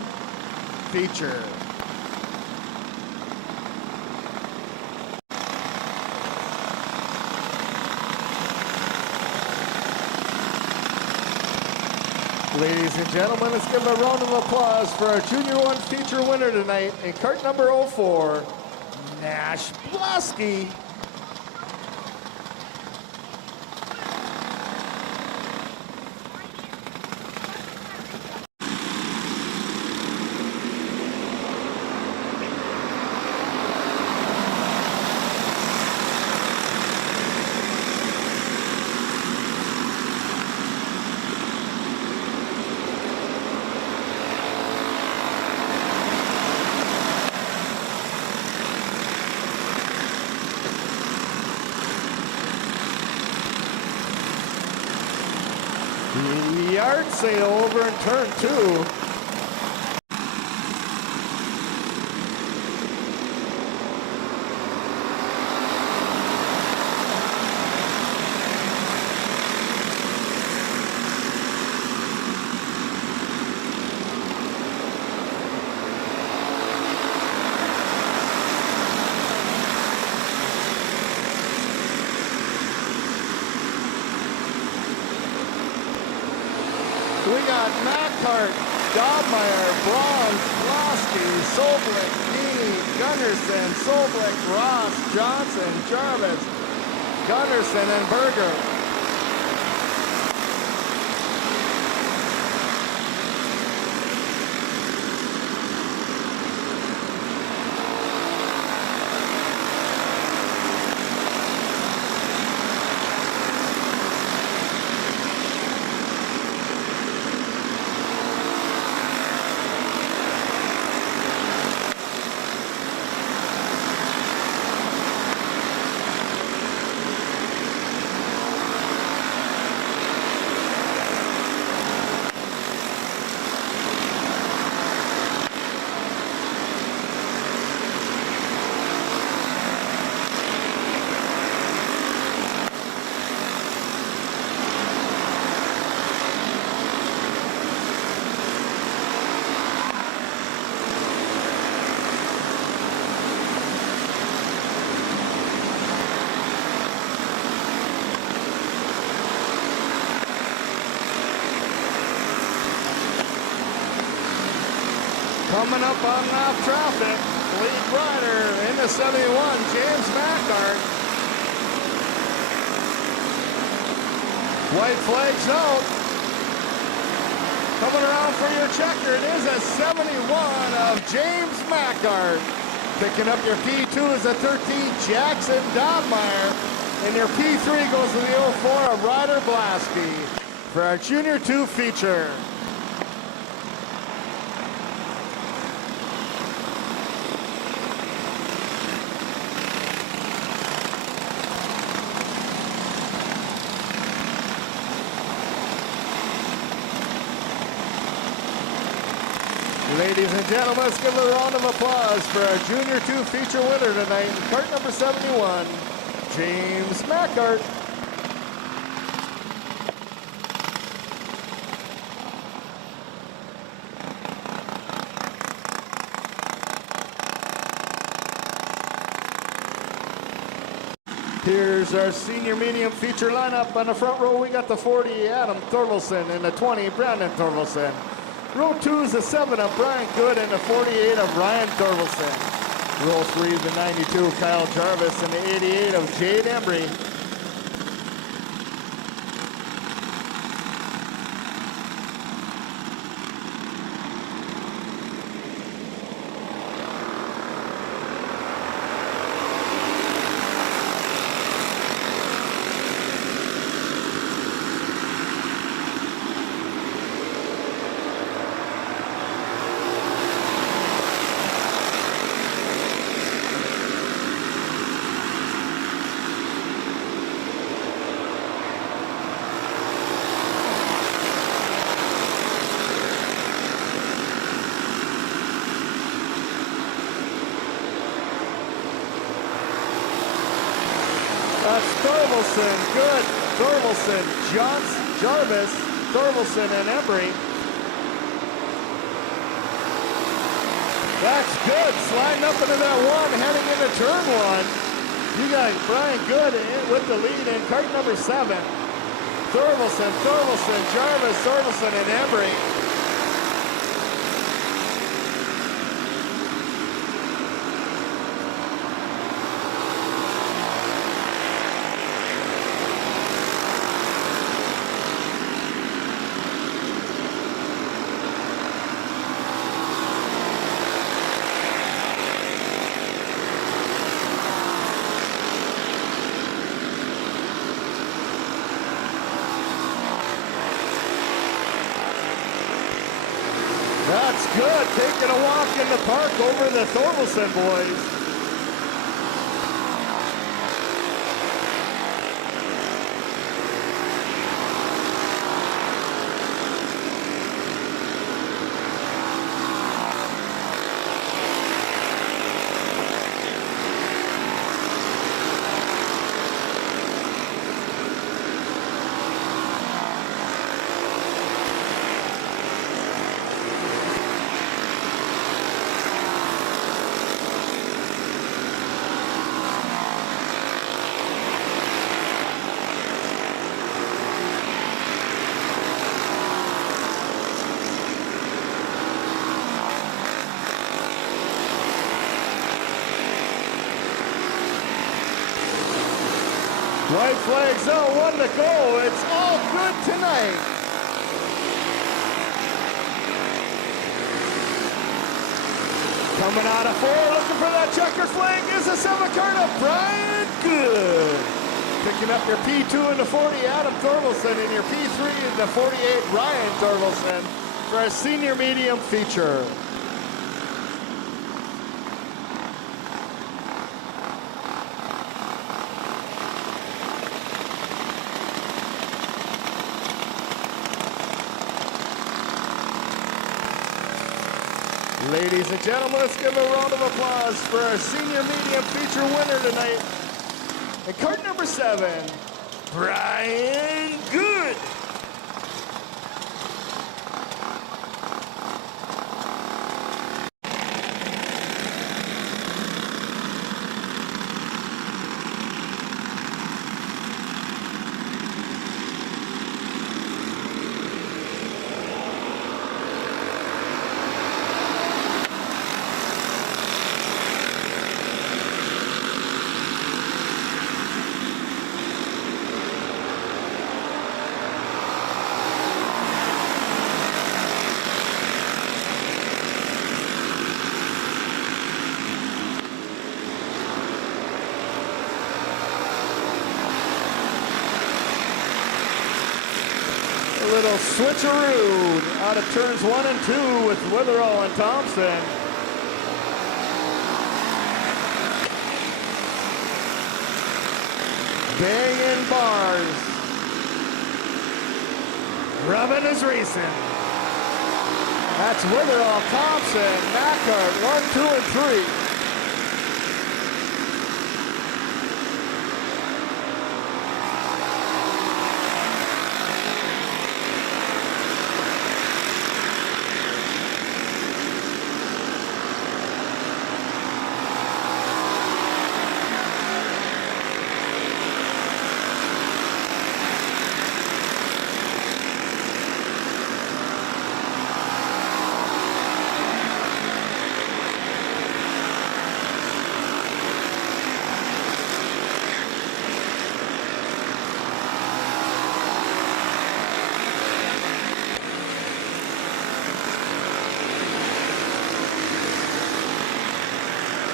feature. Ladies and gentlemen, let's give a round of applause for our Junior 1 feature winner tonight in cart number 04, Nash Blasky. Yard sale over in turn 2. We got Mackhart, Dobmeyer, Braun, Blasky, Soblik, Key, Gunnarsson, Soblik, Ross, Johnson, Jarvis, Gunnarsson, and Berger. Coming up on off traffic, lead rider in the 71, James Mackhart. White flags out. Coming around for your checker, it is a 71 of James Mackart. Picking up your P2 is a 13, Jackson Dobmeyer. And your P3 goes to the 04 of Ryder Blasky for our Junior 2 feature. Ladies and gentlemen, let's give a round of applause for our Junior 2 feature winner tonight in cart number 71, James Mackart. Here's our senior medium feature lineup. On the front row, we got the 40, Adam Thorvaldsen, and the 20, Brandon Thorvaldsen. Row 2 is the 7 of Brian Good and the 48 of Ryan Thorvaldsen. Row 3 is the 92 of Kyle Jarvis and the 88 of Jade Embry. That's Thorvaldsen, Good, Thorvaldsen, Johnson, Jarvis, Thorvaldsen, and Embry. That's Good, sliding up into that one, heading into turn one. You got Brian Good with the lead in cart number 7. Thorvaldsen, Jarvis, Thorvaldsen, and Embry. That's Good, taking a walk in the park over the Thorvaldsen boys. White flags out, 1 to go. It's all good tonight. Coming out of 4, looking for that checker flag is a 7 card of Brian Good. Picking up your P2 in the 40, Adam Thorvaldsen, and your P3 in the 48, Ryan Thorvaldsen, for a senior medium feature. Ladies and gentlemen, let's give a round of applause for our senior medium feature winner tonight. And card number 7, Brian Good. little switcheroo out of turns 1 and 2 with Witherall and Thompson. Banging bars. Rubbing is racing. That's Witherall, Thompson, Mackart, 1, 2, and 3.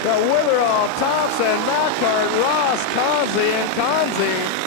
Got Witherall, Thompson, Mackart, Ross, Conzi, and Conzi.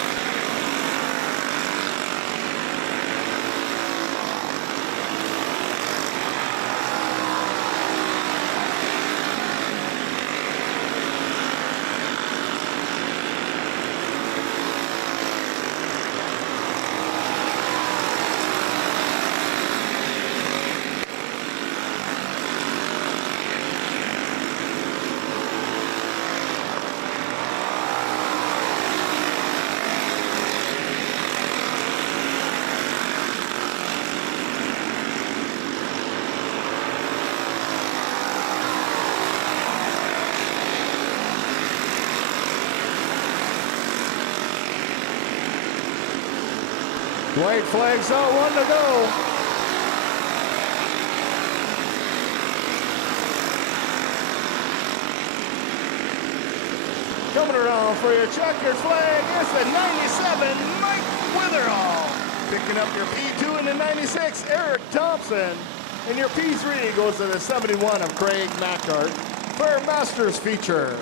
White flags out, 1 to go. Coming around for your checkered flag, it's the 97, Mike Witherall. Picking up your P2 in the 96, Eric Thompson. And your P3 goes to the 71 of Craig Mackart for our Masters feature.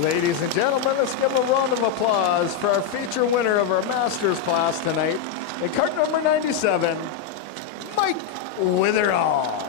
Ladies and gentlemen, let's give a round of applause for our feature winner of our Masters class tonight in cart number 97, Mike Witherall.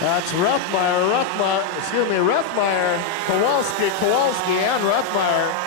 That's Rethmeyer, Kowalski, and Rethmeyer.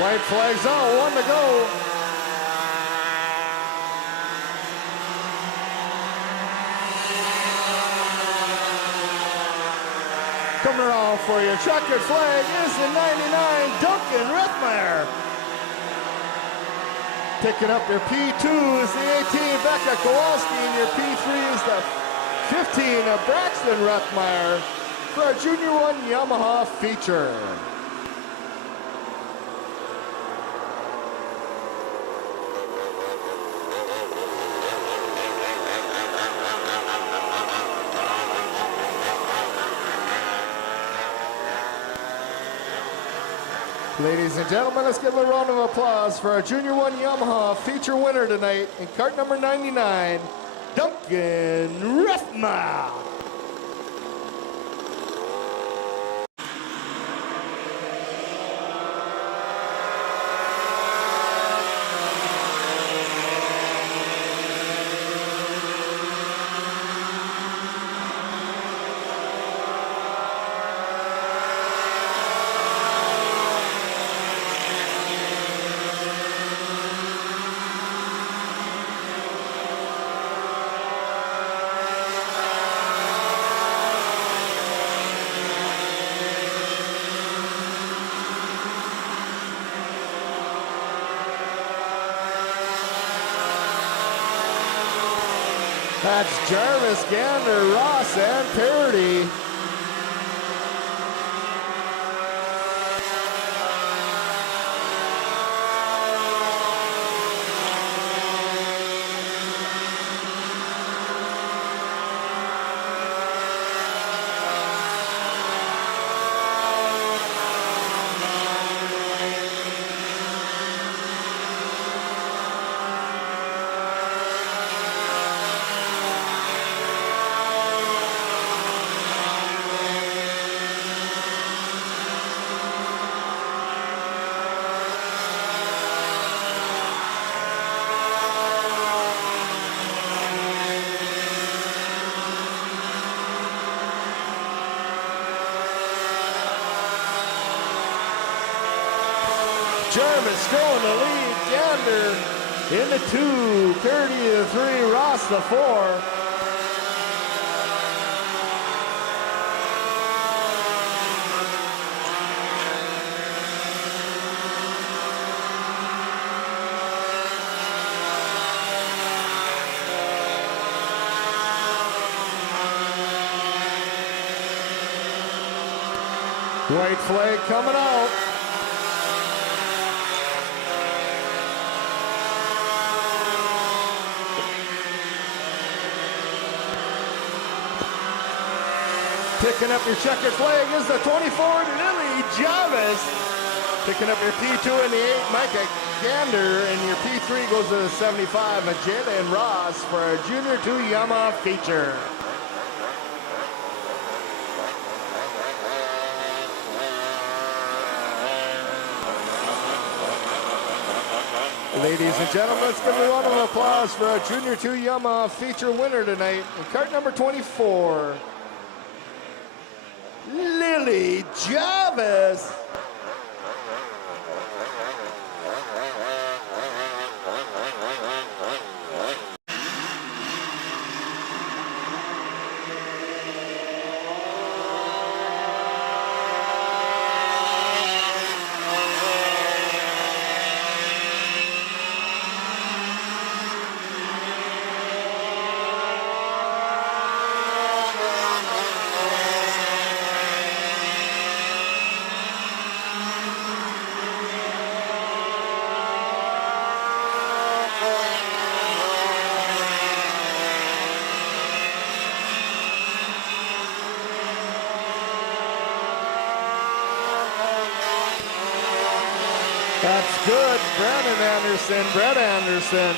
White flags out, 1 to go. Coming around for you, checkered flag is the 99, Duncan Rethmeyer. Picking up your P2 is the 18, Becca Kowalski, and your P3 is the 15 of Braxton Rethmeyer for a Junior 1 Yamaha feature. Ladies and gentlemen, let's give a round of applause for our Junior 1 Yamaha feature winner tonight in cart number 99, Duncan Rethmeyer. That's Jarvis, Gander, Ross, and Parody. Jarvis going to lead, Gander in the 2, Parody the 3, Ross the 4. White flag coming out. Picking up your checkered flag is the 24, Lily Jarvis. Picking up your P2 and the 8, Micah Gander, and your P3 goes to the 75, Jalen Ross for a Junior 2 Yamaha feature. Ladies and gentlemen, let's give a round of applause for our Junior 2 Yamaha feature winner tonight in cart number 24, Lily Jarvis. That's good, Brett Anderson.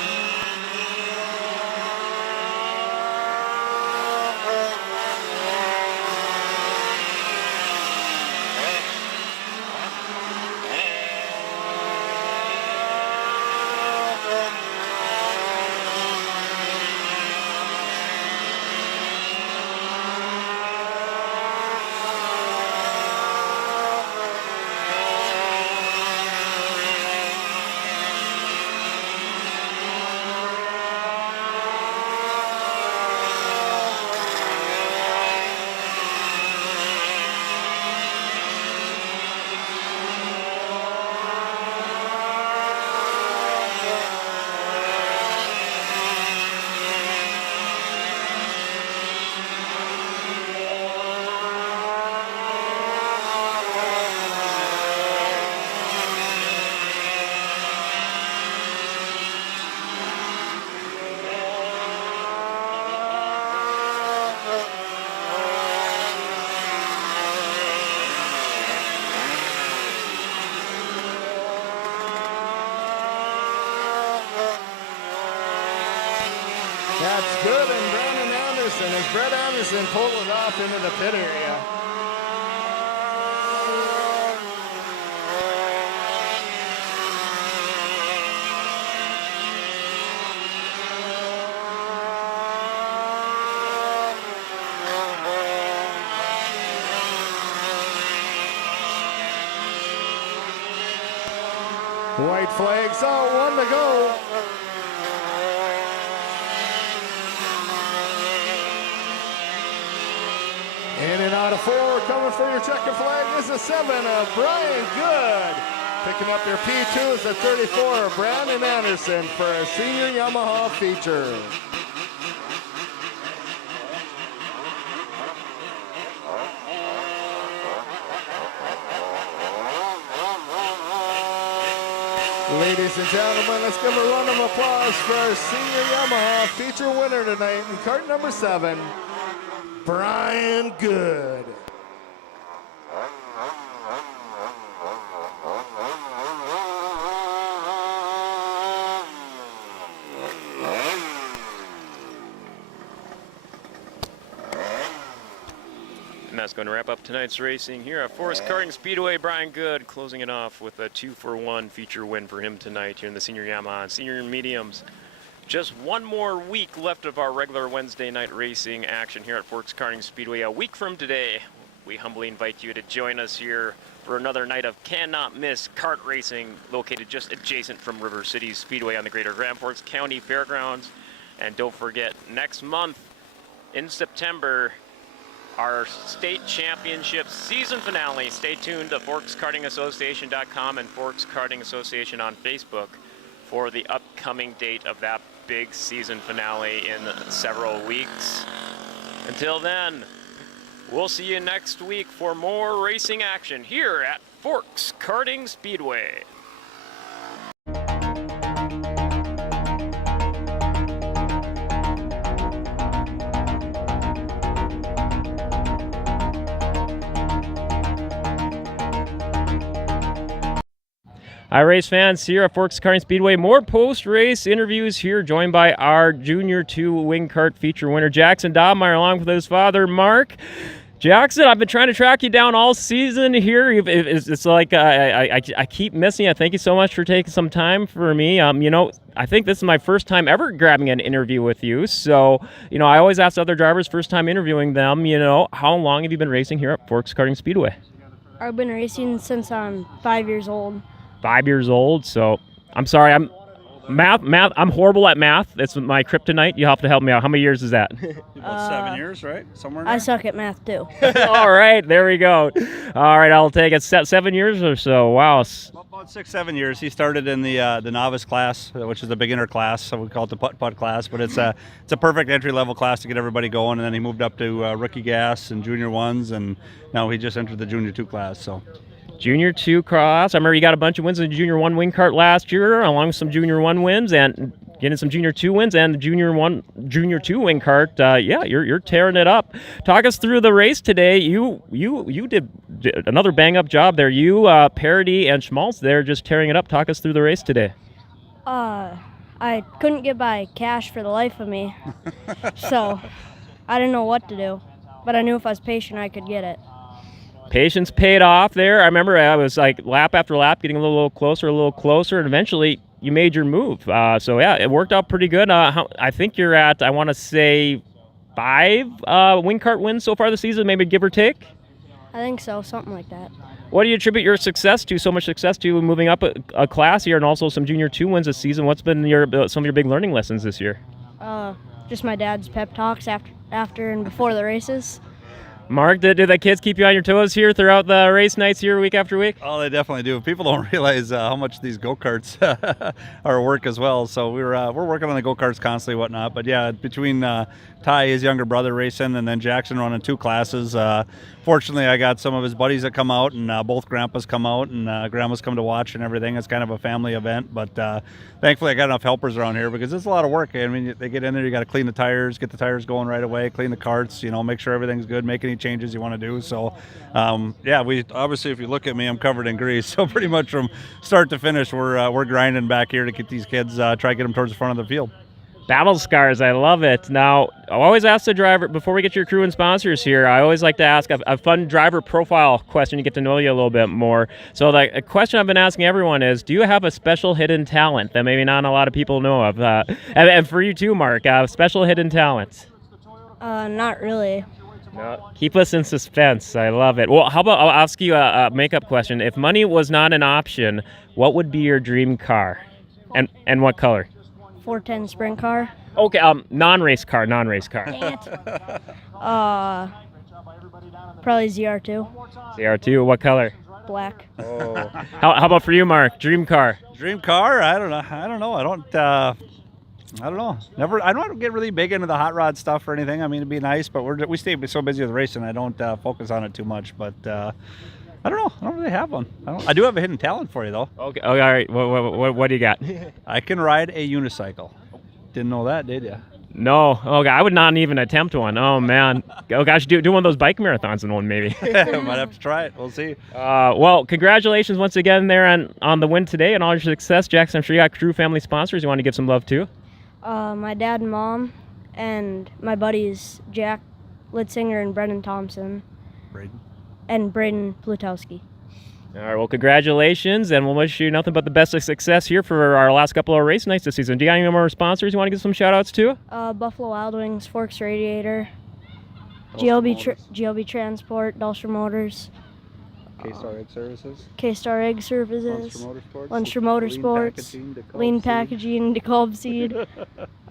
That's good, and Brandon Anderson, as Brett Anderson pulled it off into the pit area. White flags out, 1 to go. In and out of 4, coming for your checkered flag is a 7 of Brian Good. Picking up your P2 is a 34 of Brandon Anderson for a senior Yamaha feature. Ladies and gentlemen, let's give a round of applause for our senior Yamaha feature winner tonight in cart number 7, Brian Good. And that's going to wrap up tonight's racing here at Forks Karting Speedway. Brian Good closing it off with a 2-for-1 feature win for him tonight here in the senior Yamaha and senior mediums. Just one more week left of our regular Wednesday night racing action here at Forks Karting Speedway. A week from today, we humbly invite you to join us here for another night of cannot miss kart racing located just adjacent from River City Speedway on the Greater Grand Forks County Fairgrounds. And don't forget, next month in September, our state championship season finale. Stay tuned to ForksKartingAssociation.com and Forks Karting Association on Facebook for the upcoming date of that big season finale in several weeks. Until then, we'll see you next week for more racing action here at Forks Karting Speedway. Hi, race fans here at Forks Karting Speedway. More post-race interviews here, joined by our Junior 2 wing kart feature winner, Jackson Dobmeyer, along with his father, Mark. Jackson, I've been trying to track you down all season here. It's like I keep missing you. Thank you so much for taking some time for me. I think this is my first time ever grabbing an interview with you. So, I always ask other drivers, first time interviewing them, how long have you been racing here at Forks Karting Speedway? I've been racing since I'm 5 years old. 5 years old, so I'm sorry, I'm horrible at math. It's my kryptonite. You have to help me out. How many years is that? About 7 years, right? Somewhere in there? I suck at math too. All right, there we go. All right, I'll take it. 7 years or so. Wow. About 6-7 years. He started in the novice class, which is the beginner class, so we call it the putt class. But it's a perfect entry level class to get everybody going. And then he moved up to rookie gas and junior ones, and now he just entered the junior 2 class. So. Junior 2 cross. I remember you got a bunch of wins in the Junior 1 wing kart last year, along with some Junior 1 wins and getting some Junior 2 wins and the Junior 2 wing kart. You're tearing it up. Talk us through the race today. You did another bang-up job there. You, Parody, and Schmaltz there just tearing it up. Talk us through the race today. I couldn't get by cash for the life of me, so I didn't know what to do. But I knew if I was patient, I could get it. Patience paid off there. I remember I was like lap after lap getting a little closer, and eventually you made your move. It worked out pretty good. I think you're at, I want to say, 5 wing kart wins so far this season, maybe give or take? I think so, something like that. What do you attribute your success to, so much success to, moving up a class here and also some Junior 2 wins this season? What's been some of your big learning lessons this year? Just my dad's pep talks after and before the races. Mark, did the kids keep you on your toes here throughout the race nights here week after week? Oh, they definitely do. People don't realize how much these go-karts are work as well. So we're working on the go-karts constantly, whatnot. But yeah, between Ty, his younger brother, racing, and then Jackson running 2 classes. Fortunately, I got some of his buddies that come out, and both grandpas come out, and grandmas come to watch and everything. It's kind of a family event. But thankfully, I got enough helpers around here because it's a lot of work. I mean, they get in there, you got to clean the tires, get the tires going right away, clean the carts, make sure everything's good, make any changes you want to do. So, we obviously, if you look at me, I'm covered in grease. So pretty much from start to finish, we're grinding back here to get these kids, try to get them towards the front of the field. Battle scars, I love it. Now, I always ask the driver, before we get your crew and sponsors here, I always like to ask a fun driver profile question to get to know you a little bit more. So a question I've been asking everyone is, do you have a special hidden talent that maybe not a lot of people know of? And for you too, Mark, special hidden talent? Not really. No. Keep us in suspense. I love it. Well, how about I'll ask you a makeup question. If money was not an option, what would be your dream car? And what color? 410 sprint car. Okay, non-race car. Dang it. Probably ZR2. ZR2, what color? Black. Oh. How about for you, Mark? Dream car? Dream car? I don't know. I don't know. I don't know. I don't get really big into the hot rod stuff or anything. I mean, it'd be nice, but we stay so busy with racing, I don't focus on it too much. But I don't know. I don't really have one. I do have a hidden talent for you, though. Okay. All right. What do you got? I can ride a unicycle. Didn't know that, did you? No. Okay. I would not even attempt one. Oh man. Oh gosh, do one of those bike marathons in one maybe. Might have to try it. We'll see. Well, congratulations once again there on the win today and all your success, Jackson. I'm sure you got crew, family, sponsors you want to give some love to. My dad and mom, and my buddies Jack Litzinger and Brendan Thompson. Braden. And Braden Plutowski. All right, well, congratulations, and we'll wish you nothing but the best of success here for our last couple of race nights this season. Do you got any more sponsors you want to give some shout-outs to? Buffalo Wild Wings, Forks Radiator, GLB Transport, Dulster Motors, K-Star Egg Services, K-Star Egg Services, Lunch for Motorsports, Lean Packaging, DeKalb Seed,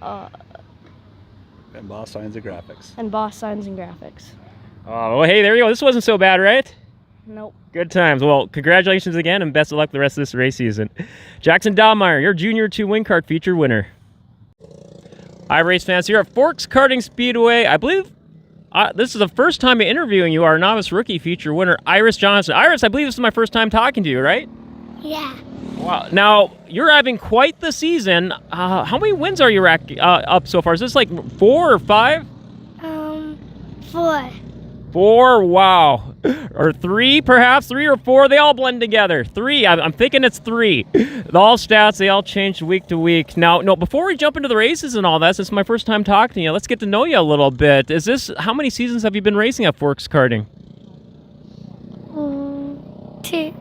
and Boss Signs and Graphics. And Boss Signs and Graphics. Oh, well, hey, there you go. This wasn't so bad, right? Nope. Good times. Well, congratulations again, and best of luck the rest of this race season. Jackson Dahlmeyer, your Junior 2 Wing Kart feature winner. Hi, race fans. Here at Forks Karting Speedway. I believe this is the first time interviewing you, our novice rookie feature winner, Iris Johnson. Iris, I believe this is my first time talking to you, right? Yeah. Wow. Now, you're having quite the season. How many wins are you up so far? Is this like 4 or 5? 4. 4, wow. Or 3, perhaps? 3 or 4? They all blend together. 3, I'm thinking it's 3. All stats, they all change week to week. Now, no, before we jump into the races and all that, since it's my first time talking to you, let's get to know you a little bit. How many seasons have you been racing at Forks Karting? 2.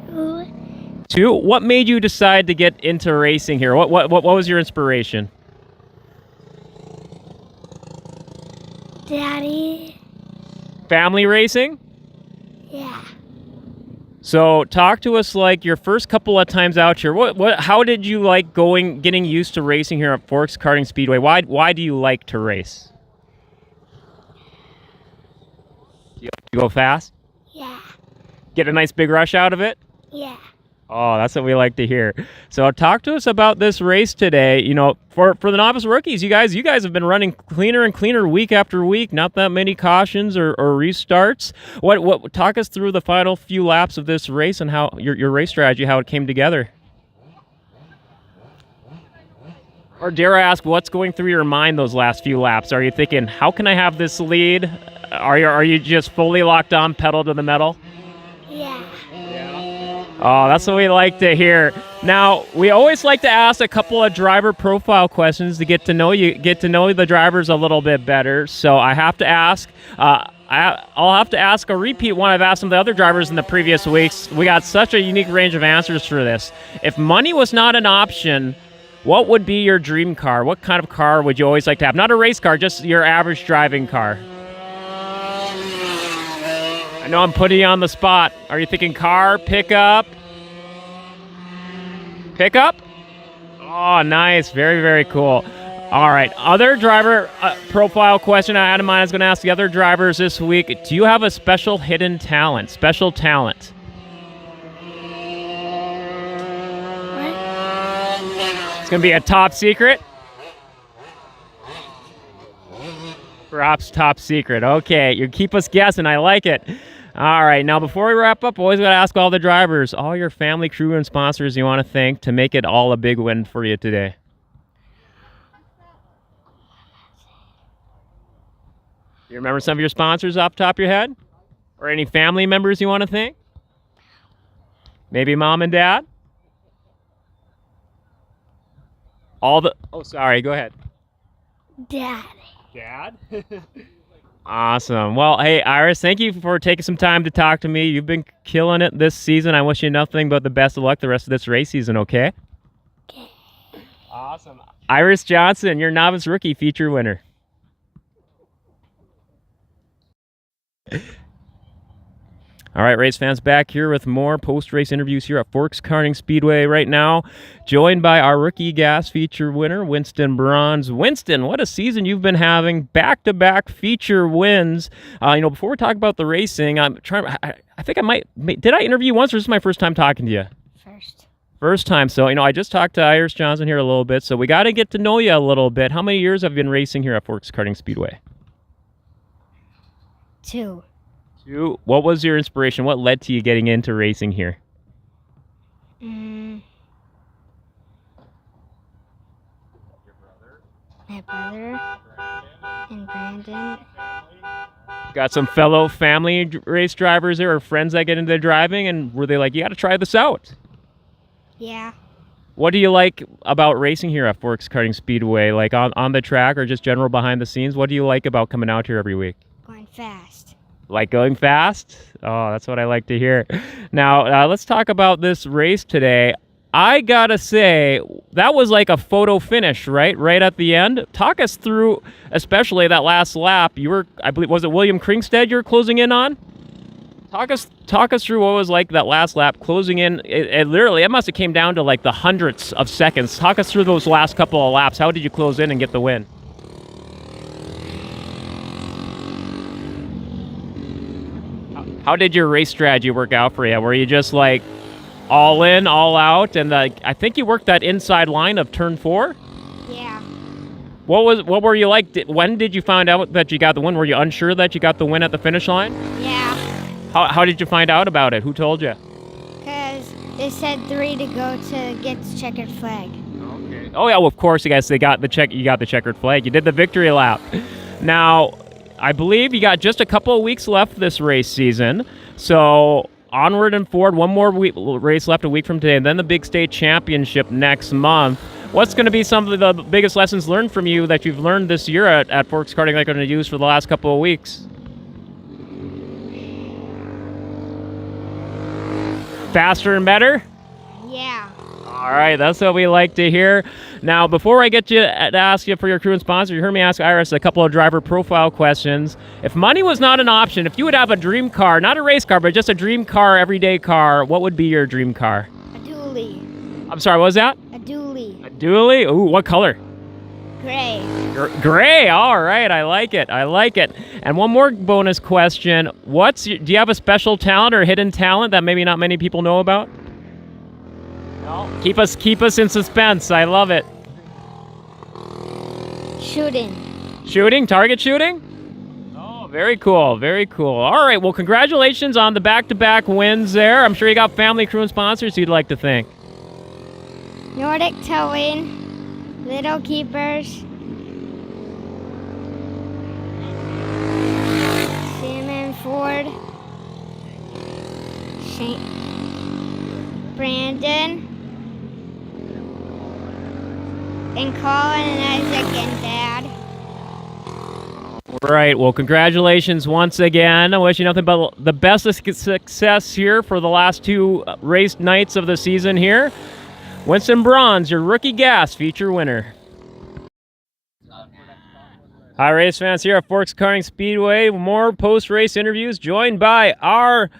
2? What made you decide to get into racing here? What was your inspiration? Daddy. Family racing? Yeah. So talk to us like your first couple of times out here. How did you like getting used to racing here at Forks Karting Speedway? Why do you like to race? You go fast? Yeah. Get a nice big rush out of it? Yeah. Oh, that's what we like to hear. So talk to us about this race today. You know, for the novice rookies, you guys have been running cleaner and cleaner week after week. Not that many cautions or restarts. What talk us through the final few laps of this race and how your race strategy, how it came together. Or dare I ask, what's going through your mind those last few laps? Are you thinking, how can I have this lead? Are you just fully locked on, pedal to the metal? Yeah. Oh, that's what we like to hear. Now, we always like to ask a couple of driver profile questions to get to know the drivers a little bit better. So I have to ask, I'll have to ask a repeat one I've asked some of the other drivers in the previous weeks. We got such a unique range of answers for this. If money was not an option, what would be your dream car? What kind of car would you always like to have? Not a race car, just your average driving car. I know I'm putting you on the spot. Are you thinking car, pickup? Pickup? Oh, nice. Very, very cool. All right. Other driver profile question I had in mind. I was going to ask the other drivers this week. Do you have a special hidden talent? Special talent? What? It's going to be a top secret? Perhaps top secret. Okay. You keep us guessing. I like it. All right, now before we wrap up, always got to ask all the drivers, all your family, crew, and sponsors you want to thank to make it all a big win for you today. You remember some of your sponsors off the top of your head? Or any family members you want to thank? Maybe mom and dad? Oh, sorry, go ahead. Dad. Dad? Awesome. Well, hey, Iris, thank you for taking some time to talk to me. You've been killing it this season. I wish you nothing but the best of luck the rest of this race season, okay? Okay. Awesome. Iris Johnson, your novice rookie feature winner. All right, race fans, back here with more post-race interviews here at Forks Karting Speedway right now, joined by our rookie gas feature winner, Winston Bronze. Winston, what a season you've been having, back-to-back feature wins. Before we talk about the racing, I think I might, did I interview you once, or is this my first time talking to you? First time. So, I just talked to Iris Johnson here a little bit, so we got to get to know you a little bit. How many years have you been racing here at Forks Karting Speedway? 2. What was your inspiration? What led to you getting into racing here? My brother and Brandon. Got some fellow family race drivers there, or friends that get into driving, and were they like, you got to try this out? Yeah. What do you like about racing here at Forks Karting Speedway? Like on the track or just general behind the scenes? What do you like about coming out here every week? Going fast. Like going fast? Oh, that's what I like to hear. Now, let's talk about this race today. I gotta say, that was like a photo finish, right? Right at the end. Talk us through, especially that last lap. You were, I believe, was it William Kringstead you were closing in on? Talk us through what it was like that last lap, closing in. It literally, it must have came down to like the hundredths of seconds. Talk us through those last couple of laps. How did you close in and get the win? How did your race strategy work out for you? Were you just like all in, all out? And I think you worked that inside line of turn 4? Yeah. What were you like? When did you find out that you got the win? Were you unsure that you got the win at the finish line? Yeah. How did you find out about it? Who told you? Because they said 3 to go to get the checkered flag. Okay. Oh yeah, well, of course, you guys. You got the checkered flag. You did the victory lap. Now, I believe you got just a couple of weeks left this race season. So onward and forward. One more race left a week from today, and then the big state championship next month. What's going to be some of the biggest lessons learned from you that you've learned this year at Forks Karting that you're going to use for the last couple of weeks? Faster and better? Yeah. All right, that's what we like to hear. Now, before I get you to ask you for your crew and sponsor, you heard me ask Iris a couple of driver profile questions. If money was not an option, if you would have a dream car, not a race car, but just a dream car, everyday car, what would be your dream car? A dually. I'm sorry, what was that? A dually. A dually? Ooh, what color? Gray. Gray. All right, I like it. And one more bonus question: do you have a special talent or hidden talent that maybe not many people know about? No. Keep us in suspense. I love it. Shooting. Target shooting. Oh, very cool. Very cool. All right. Well, congratulations on the back-to-back wins there. I'm sure you got family, crew, and sponsors you'd like to thank. Nordic Towing, Little Keepers, Salmon Ford, Brandon, and Colin and Isaac and Dad. Right. Well, congratulations once again. I wish you nothing but the best of success here for the last 2 race nights of the season here. Winston Bronze, your rookie gas feature winner. Hi, race fans here at Forks Karting Speedway. More post-race interviews joined by our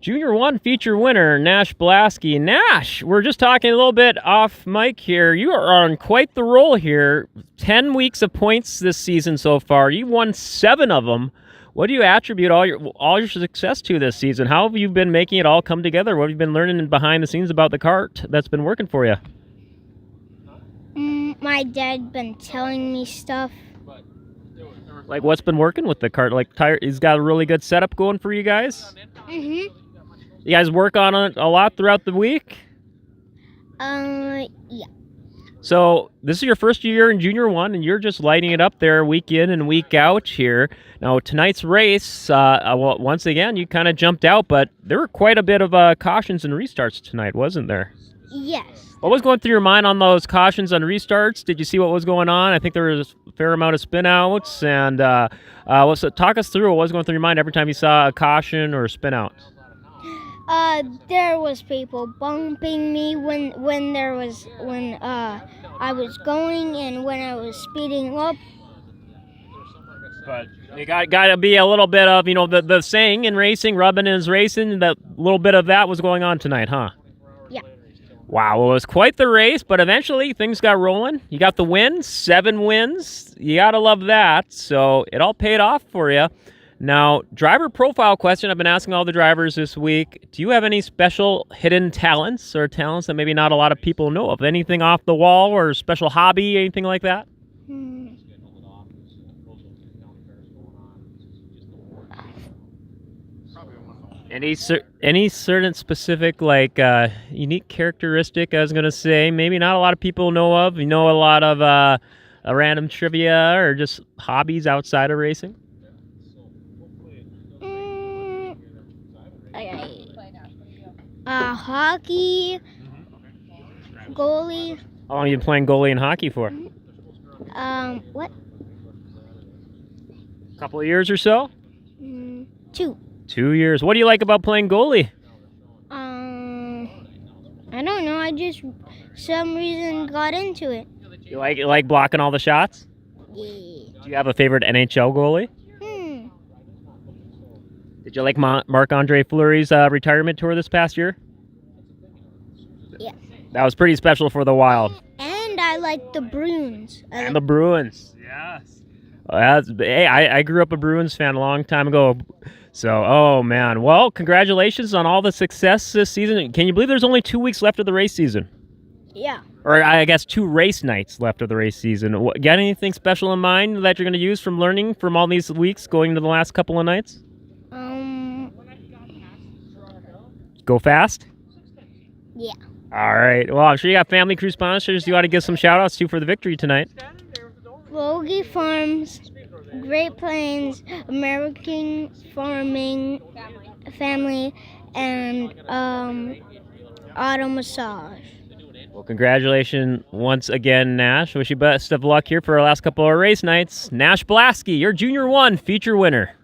Junior 1 feature winner, Nash Blasky. Nash, we're just talking a little bit off mic here. You are on quite the roll here. 10 weeks of points this season so far. You won 7 of them. What do you attribute all your success to this season? How have you been making it all come together? What have you been learning behind the scenes about the kart that's been working for you? My dad been telling me stuff. Like what's been working with the kart? Like he's got a really good setup going for you guys? You guys work on it a lot throughout the week? Yeah. So this is your first year in Junior 1, and you're just lighting it up there week in and week out here. Now, tonight's race, well, once again, you kind of jumped out, but there were quite a bit of cautions and restarts tonight, wasn't there? Yes. What was going through your mind on those cautions on restarts? Did you see what was going on? I think there was a fair amount of spin outs. And talk us through what was going through your mind every time you saw a caution or a spin out. There was people bumping me when I was going and when I was speeding up. But you got to be a little bit of, the saying in racing, rubbing is racing. That little bit of that was going on tonight, huh? Yeah. Wow, well, it was quite the race, but eventually things got rolling. You got the win, 7 wins. You got to love that. So it all paid off for you. Now, driver profile question I've been asking all the drivers this week. Do you have any special hidden talents or talents that maybe not a lot of people know of? Anything off the wall or special hobby, anything like that? Any certain specific, unique characteristic, I was going to say, maybe not a lot of people know of? You know a lot of a random trivia or just hobbies outside of racing? Hockey, goalie. How long have you been playing goalie and hockey for? What? A couple of years or so? 2. 2 years. What do you like about playing goalie? I don't know. I just some reason got into it. You like blocking all the shots? Yeah. Do you have a favorite NHL goalie? Did you like Marc-Andre Fleury's retirement tour this past year? Yeah. That was pretty special for the Wild. And I like the Bruins. And the Bruins. Yes. Hey, I grew up a Bruins fan a long time ago. So, oh, man. Well, congratulations on all the success this season. Can you believe there's only 2 weeks left of the race season? Yeah. Or I guess 2 race nights left of the race season. Got anything special in mind that you're going to use from learning from all these weeks going into the last couple of nights? Go fast? Yeah. All right. Well, I'm sure you got family crew sponsors you ought to give some shout-outs to for the victory tonight. Logie Farms, Great Plains, American Farming Family, and Auto Massage. Well, congratulations once again, Nash. Wish you best of luck here for our last couple of race nights. Nash Blasky, your Junior 1 feature winner.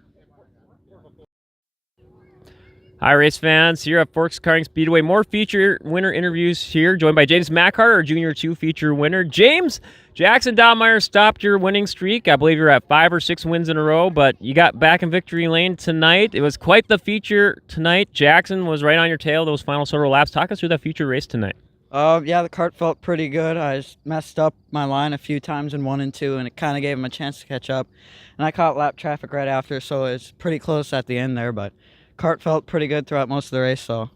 Hi, race fans. Here at Forks Karting Speedway. More feature winner interviews here, joined by James Mackhart, our Junior 2 feature winner. James, Jackson Dottmeyer stopped your winning streak. I believe you're at 5 or 6 wins in a row, but you got back in victory lane tonight. It was quite the feature tonight. Jackson was right on your tail those final several laps. Talk us through that feature race tonight. Yeah, the kart felt pretty good. I just messed up my line a few times in 1 and 2, and it kind of gave him a chance to catch up. And I caught lap traffic right after, so it's pretty close at the end there, but kart felt pretty good throughout most of the race, so.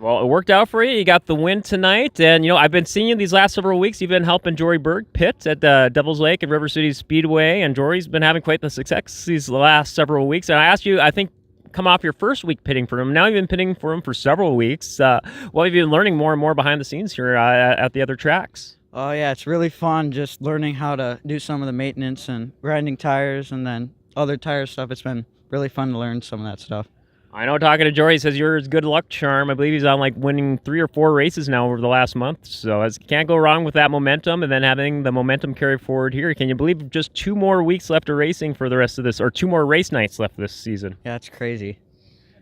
Well, it worked out for you. You got the win tonight, and I've been seeing you these last several weeks. You've been helping Jory Berg pit at Devil's Lake and River City Speedway, and Jory's been having quite the success these last several weeks. And I asked you, I think, come off your first week pitting for him. Now you've been pitting for him for several weeks. What have you been learning more and more behind the scenes here at the other tracks? Oh, yeah, it's really fun just learning how to do some of the maintenance and grinding tires and then other tire stuff. It's been really fun to learn some of that stuff. I know, talking to Jory, he says you're his good luck charm. I believe he's on winning 3 or 4 races now over the last month. So can't go wrong with that momentum, and then having the momentum carry forward here. Can you believe just 2 more weeks left of racing for the rest of this, or 2 more race nights left this season? Yeah, it's crazy.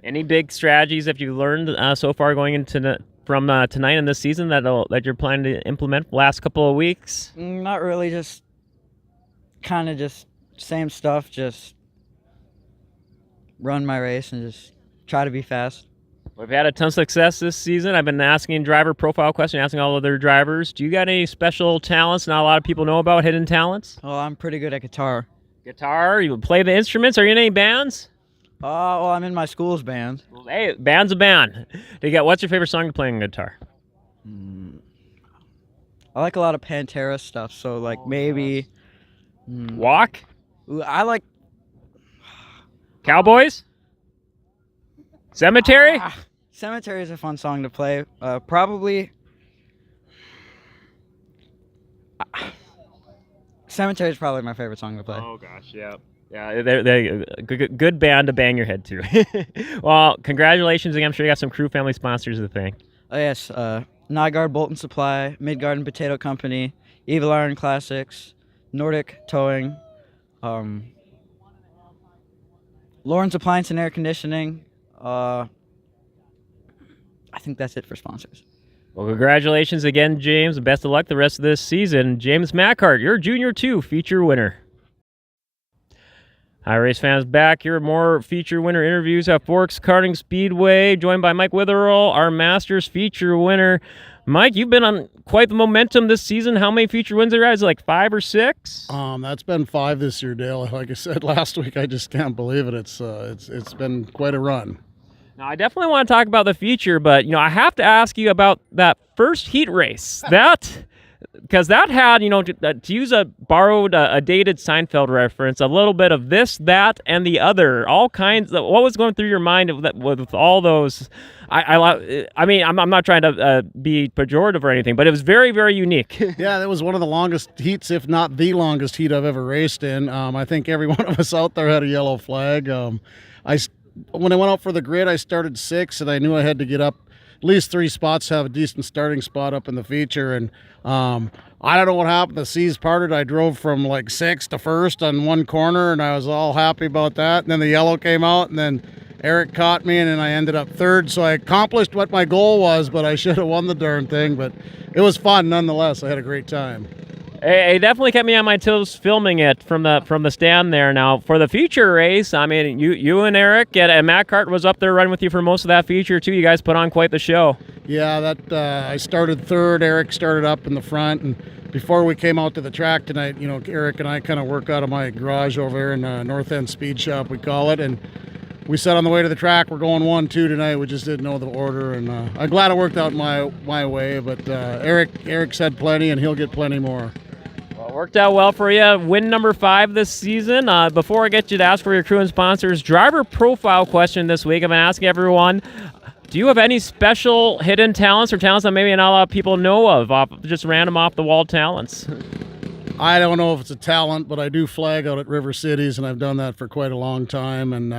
Any big strategies have you learned so far going into from tonight and this season that you're planning to implement the last couple of weeks? Not really, just kind of just same stuff, just run my race and just try to be fast. We've had a ton of success this season. I've been asking driver profile question, asking all other drivers. Do you got any special talents not a lot of people know about, hidden talents? Oh, I'm pretty good at guitar. Guitar? You play the instruments? Are you in any bands? Well, I'm in my school's band. Well, hey, band's a band. What's your favorite song to play on guitar? I like a lot of Pantera stuff, so maybe... Walk? I like... Cowboys? Cemetery? Cemetery is a fun song to play. Probably... Cemetery is probably my favorite song to play. Oh, gosh, yeah. Yeah, they're good band to bang your head to. Well, congratulations again. I'm sure you got some crew family sponsors to thank. Oh, yes. Nygaard Bolt and Supply, Midgarden Potato Company, Evil Iron Classics, Nordic Towing, Lauren's Appliance and Air Conditioning. I think that's it for sponsors. Well, congratulations again, James, and best of luck the rest of this season. James Mackhart, you're Junior 2 feature winner. Hi, race fans, back here. More feature winner interviews at Forks Karting Speedway, joined by Mike Witherall, our Masters feature winner. Mike, you've been on quite the momentum this season. How many feature wins are there? Is it like 5 or 6? That's been 5 this year, Dale. Like I said last week, I just can't believe it. It's been quite a run. Now, I definitely want to talk about the feature, but I have to ask you about that first heat race. Because that had, to use a dated Seinfeld reference, a little bit of this, that, and the other, all kinds of, what was going through your mind with all those? I'm not trying to be pejorative or anything, but it was very, very unique. Yeah, that was one of the longest heats, if not the longest heat I've ever raced in. I think every one of us out there had a yellow flag. When I went out for the grid, I started 6th, and I knew I had to get up at least 3 spots to have a decent starting spot up in the feature. And I don't know what happened. The seas parted. I drove from like 6th to 1st on one corner, and I was all happy about that. And then the yellow came out, and then Eric caught me, and then I ended up 3rd. So I accomplished what my goal was, but I should have won the darn thing. But it was fun nonetheless. I had a great time. It definitely kept me on my toes filming it from the stand there. Now, for the feature race, I mean, you and Eric and Matt Cart was up there running with you for most of that feature, too. You guys put on quite the show. Yeah, I started 3rd. Eric started up in the front. And before we came out to the track tonight, Eric and I kind of work out of my garage over here in North End Speed Shop, we call it. And we said on the way to the track, we're going 1-2 tonight. We just didn't know the order. And I'm glad it worked out my way. But Eric said plenty, and he'll get plenty more. Well, worked out well for you. Win number 5 this season. Before I get you to ask for your crew and sponsors, driver profile question this week. I've been asking everyone, do you have any special hidden talents or talents that maybe not a lot of people know of, just random off-the-wall talents? I don't know if it's a talent, but I do flag out at River Cities, and I've done that for quite a long time. And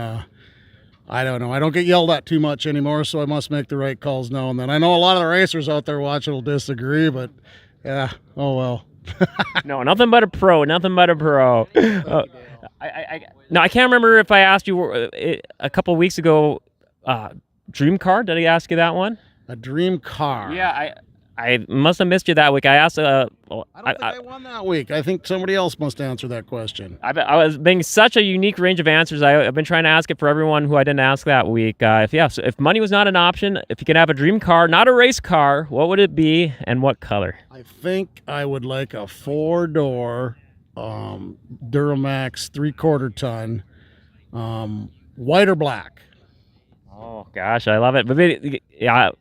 I don't know. I don't get yelled at too much anymore, so I must make the right calls now and then. I know a lot of the racers out there watching will disagree, but yeah, oh well. No, nothing but a pro. Nothing but a pro. I can't remember if I asked you a couple weeks ago. Dream car? Did I ask you that one? A dream car? Yeah, I must have missed you that week. I asked. I don't think I won that week. I think somebody else must answer that question. I was being such a unique range of answers. I've been trying to ask it for everyone who I didn't ask that week. If money was not an option, if you could have a dream car, not a race car, what would it be and what color? I think I would like a 4-door Duramax 3/4 ton, white or black. Oh gosh, I love it. But yeah,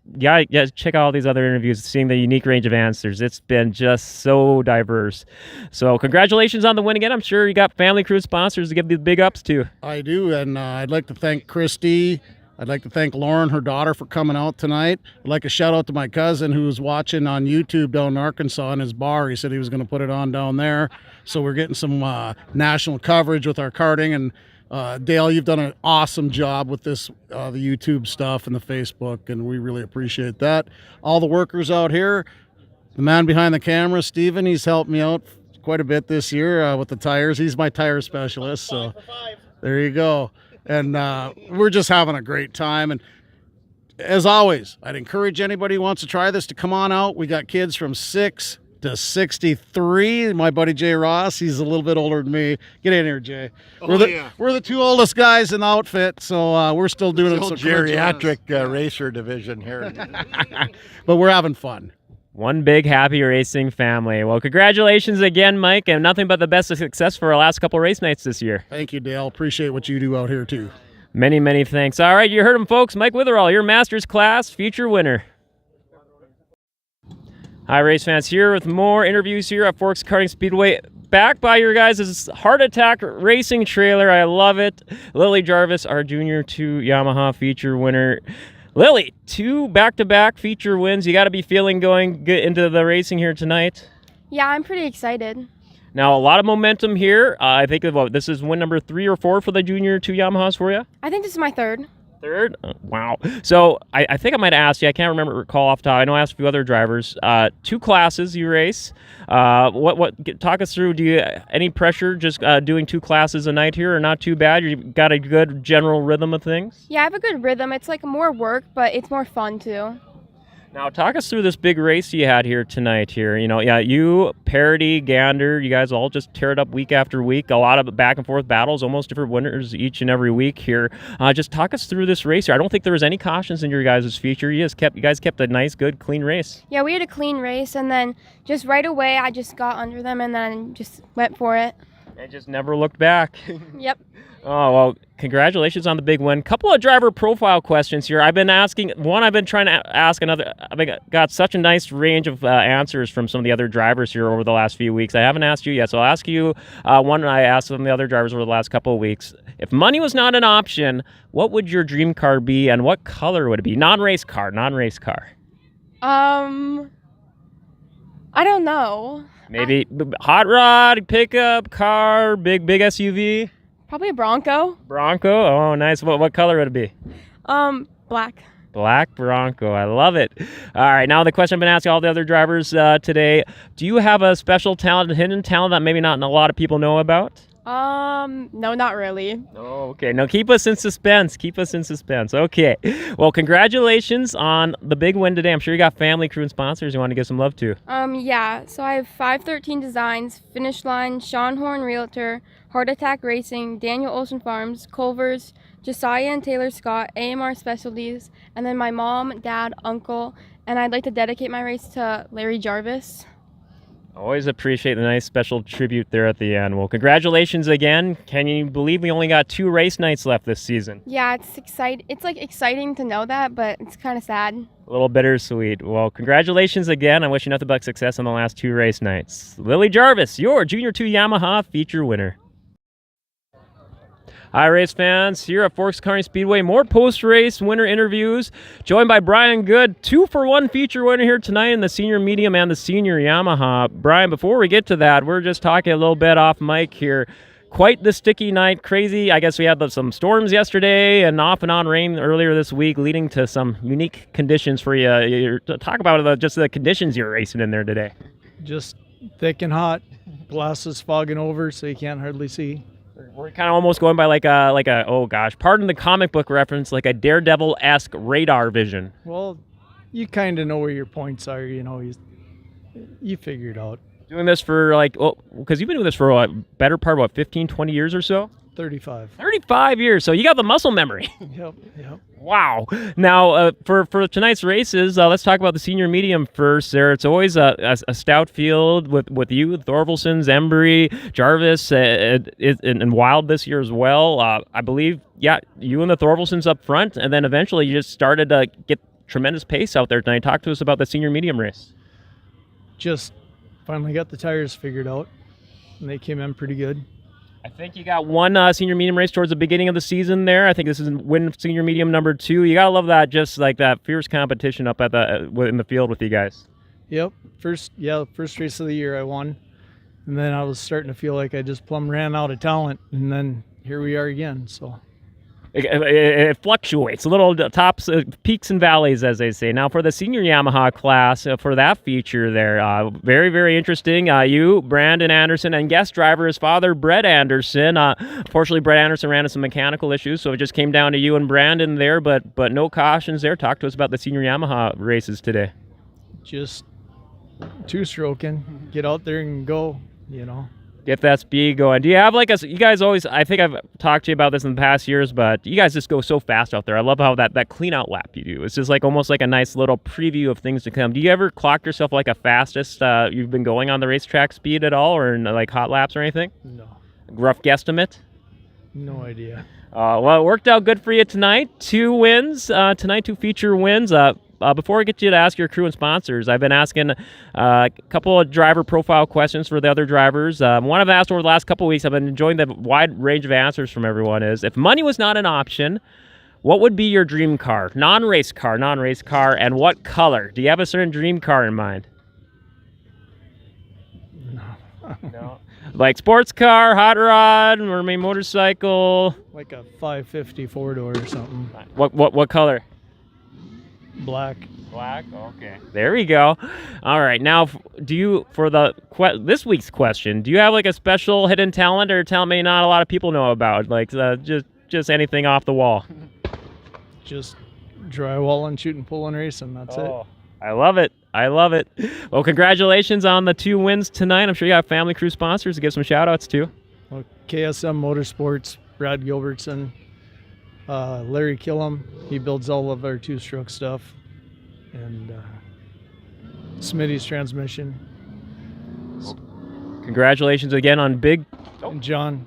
check out all these other interviews, seeing the unique range of answers. It's been just so diverse. So congratulations on the win again. I'm sure you got family, crew, sponsors to give the big ups to. I do, and I'd like to thank Christy. I'd like to thank Lauren, her daughter, for coming out tonight. I'd like a shout out to my cousin who was watching on YouTube down in Arkansas in his bar. He said he was going to put it on down there. So we're getting some national coverage with our karting. And Dale, you've done an awesome job with this, the YouTube stuff and the Facebook, and we really appreciate that. All the workers out here, the man behind the camera, Steven, he's helped me out quite a bit this year with the tires. He's my tire specialist. So there you go. And we're just having a great time. And as always, I'd encourage anybody who wants to try this to come on out. We got kids from 6 to 63. My buddy Jay Ross, he's a little bit older than me. Get in here, Jay. We're the 2 oldest guys in the outfit, so we're still doing it. Geriatric racer division here. But we're having fun. One big happy racing family. Well, congratulations again, Mike, and nothing but the best of success for our last couple race nights this year. Thank you, Dale. Appreciate what you do out here, too. Many, many thanks. All right, you heard him, folks. Mike Witherall, your Masters class feature winner. Hi, race fans. Here with more interviews here at Forks Karting Speedway. Back by your guys' Heart Attack Racing trailer. I love it. Lily Jarvis, our Junior 2 Yamaha feature winner. Lily, 2 back-to-back feature wins. You got to be feeling going into the racing here tonight. Yeah, I'm pretty excited. Now, a lot of momentum here. I think this is win number 3 or 4 for the Junior 2 Yamahas for you? I think this is my 3rd. Third? Wow. So I think I might ask you, I can't recall off the top. I know I asked a few other drivers. 2 classes you race. Talk us through, any pressure just doing 2 classes a night here, or not too bad? You got a good general rhythm of things? Yeah, I have a good rhythm. It's like more work, but it's more fun too. Now, talk us through this big race you had here tonight here. You, Parody, Gander, you guys all just tear it up week after week. A lot of back and forth battles, almost different winners each and every week here. Just talk us through this race here. I don't think there was any cautions in your guys' feature. You guys kept a nice, good, clean race. Yeah, we had a clean race, and then just right away I just got under them and then just went for it. And just never looked back. Yep. Oh, well, congratulations on the big win. Couple of driver profile questions here. I've been trying to ask another. I've got such a nice range of answers from some of the other drivers here over the last few weeks. I haven't asked you yet, so I'll ask you one I asked some of the other drivers over the last couple of weeks. If money was not an option, what would your dream car be, and what color would it be? Non-race car. I don't know. Maybe hot rod, pickup, car, big SUV. Probably a Bronco. Bronco? Oh, nice. What color would it be? Black. Black Bronco. I love it. All right. Now the question I've been asking all the other drivers today. Do you have a special talent, a hidden talent that maybe not a lot of people know about? No, not really. Oh, okay. Now keep us in suspense. Okay. Well, congratulations on the big win today. I'm sure you got family, crew, and sponsors you want to give some love to. Yeah. So I have 513 Designs, Finish Line, Sean Horn Realtor, Heart Attack Racing, Daniel Olson Farms, Culver's, Josiah and Taylor Scott, AMR Specialties, and then my mom, dad, uncle, and I'd like to dedicate my race to Larry Jarvis. Always appreciate the nice special tribute there at the end. Well, congratulations again. Can you believe we only got 2 race nights left this season? Yeah, it's exciting. It's like exciting to know that, but it's kind of sad. A little bittersweet. Well, congratulations again. I wish you nothing but success on the last 2 race nights. Lily Jarvis, your Junior 2 Yamaha feature winner. Hi, race fans. Here at Forks Karting Speedway, more post-race winner interviews. Joined by Brian Good, 2-for-1 feature winner here tonight in the senior medium and the senior Yamaha. Brian, before we get to that, we're just talking a little bit off mic here. Quite the sticky night, crazy. I guess we had some storms yesterday and off and on rain earlier this week, leading to some unique conditions for you. Talk about just the conditions you're racing in there today. Just thick and hot. Glasses fogging over so you can't hardly see. We're kind of almost going by like a oh gosh, pardon the comic book reference, like a Daredevil-esque radar vision. Well, you kind of know where your points are, you figure it out. Doing this for because you've been doing this for a better part of 15, 20 years or so? 35. 35 years, so you got the muscle memory. Yep. Wow. Now, for tonight's races, let's talk about the senior medium first. There, it's always a stout field with you, Thorvaldsen's, Embry, Jarvis, and Wild this year as well. I believe, you and the Thorvaldsens up front, and then eventually you just started to get tremendous pace out there tonight. Talk to us about the senior medium race. Just finally got the tires figured out, and they came in pretty good. I think you got one senior medium race towards the beginning of the season there. I think this is win senior medium number 2. You gotta love that, just like that fierce competition up at in the field with you guys. Yep, first race of the year I won, and then I was starting to feel like I just plumb ran out of talent, and then here we are again. So it fluctuates, a little tops, peaks and valleys, as they say. Now for the senior Yamaha class, for that feature there, very, very interesting. You, Brandon Anderson, and guest driver, his father, Brett Anderson. Unfortunately, Brett Anderson ran into some mechanical issues, so it just came down to you and Brandon there, but no cautions there. Talk to us about the senior Yamaha races today. Just 2-stroking, get out there and go, Get that speed going. Do you have you guys always, I think I've talked to you about this in the past years, but you guys just go so fast out there. I love how that clean out lap you do. It's just almost like a nice little preview of things to come. Do you ever clock yourself like a fastest you've been going on the racetrack speed at all, or in hot laps or anything? No. Rough guesstimate? No idea. Well, it worked out good for you tonight. 2 wins tonight, 2 feature wins. Before I get you to ask your crew and sponsors, I've been asking a couple of driver profile questions for the other drivers. One I've asked over the last couple of weeks, I've been enjoying the wide range of answers from everyone, is if money was not an option, what would be your dream car? Non-race car, and what color? Do you have a certain dream car in mind? No. No. Like sports car, hot rod, or maybe motorcycle? Like a 550 four-door or something. What color? Black. Black. Okay. There we go. All right. Now, do you for this week's question? Do you have like a special hidden talent or talent maybe not a lot of people know about? Like just anything off the wall. Just drywalling, shooting, pulling, racing. That's it. I love it. I love it. Well, congratulations on the 2 wins tonight. I'm sure you got family crew sponsors to give some shout outs to. Well, KSM Motorsports, Brad Gilbertson, Larry Killam. He builds all of our two-stroke stuff. And Smitty's transmission. Congratulations again on big. And John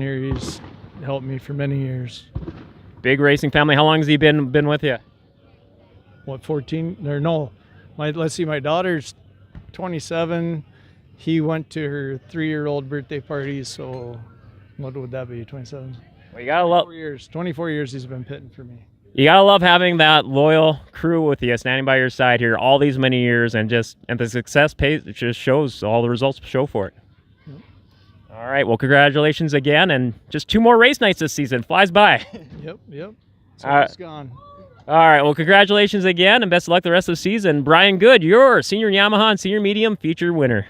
here, he's helped me for many years. Big racing family. How long has he been with you? What, 14? Or no, let's see, my daughter's 27. He went to her 3-year-old birthday party, so what would that be, 27? Well, you gotta love 24 years he's been pitting for me. You gotta love having that loyal crew with you, standing by your side here all these many years, and the success just shows. All the results show for it. Yep. All right, well, congratulations again, and just 2 more race nights this season. Flies by. Yep. So it's gone. All right, well, congratulations again, and best of luck the rest of the season. Brian Good, your senior Yamaha and senior medium feature winner.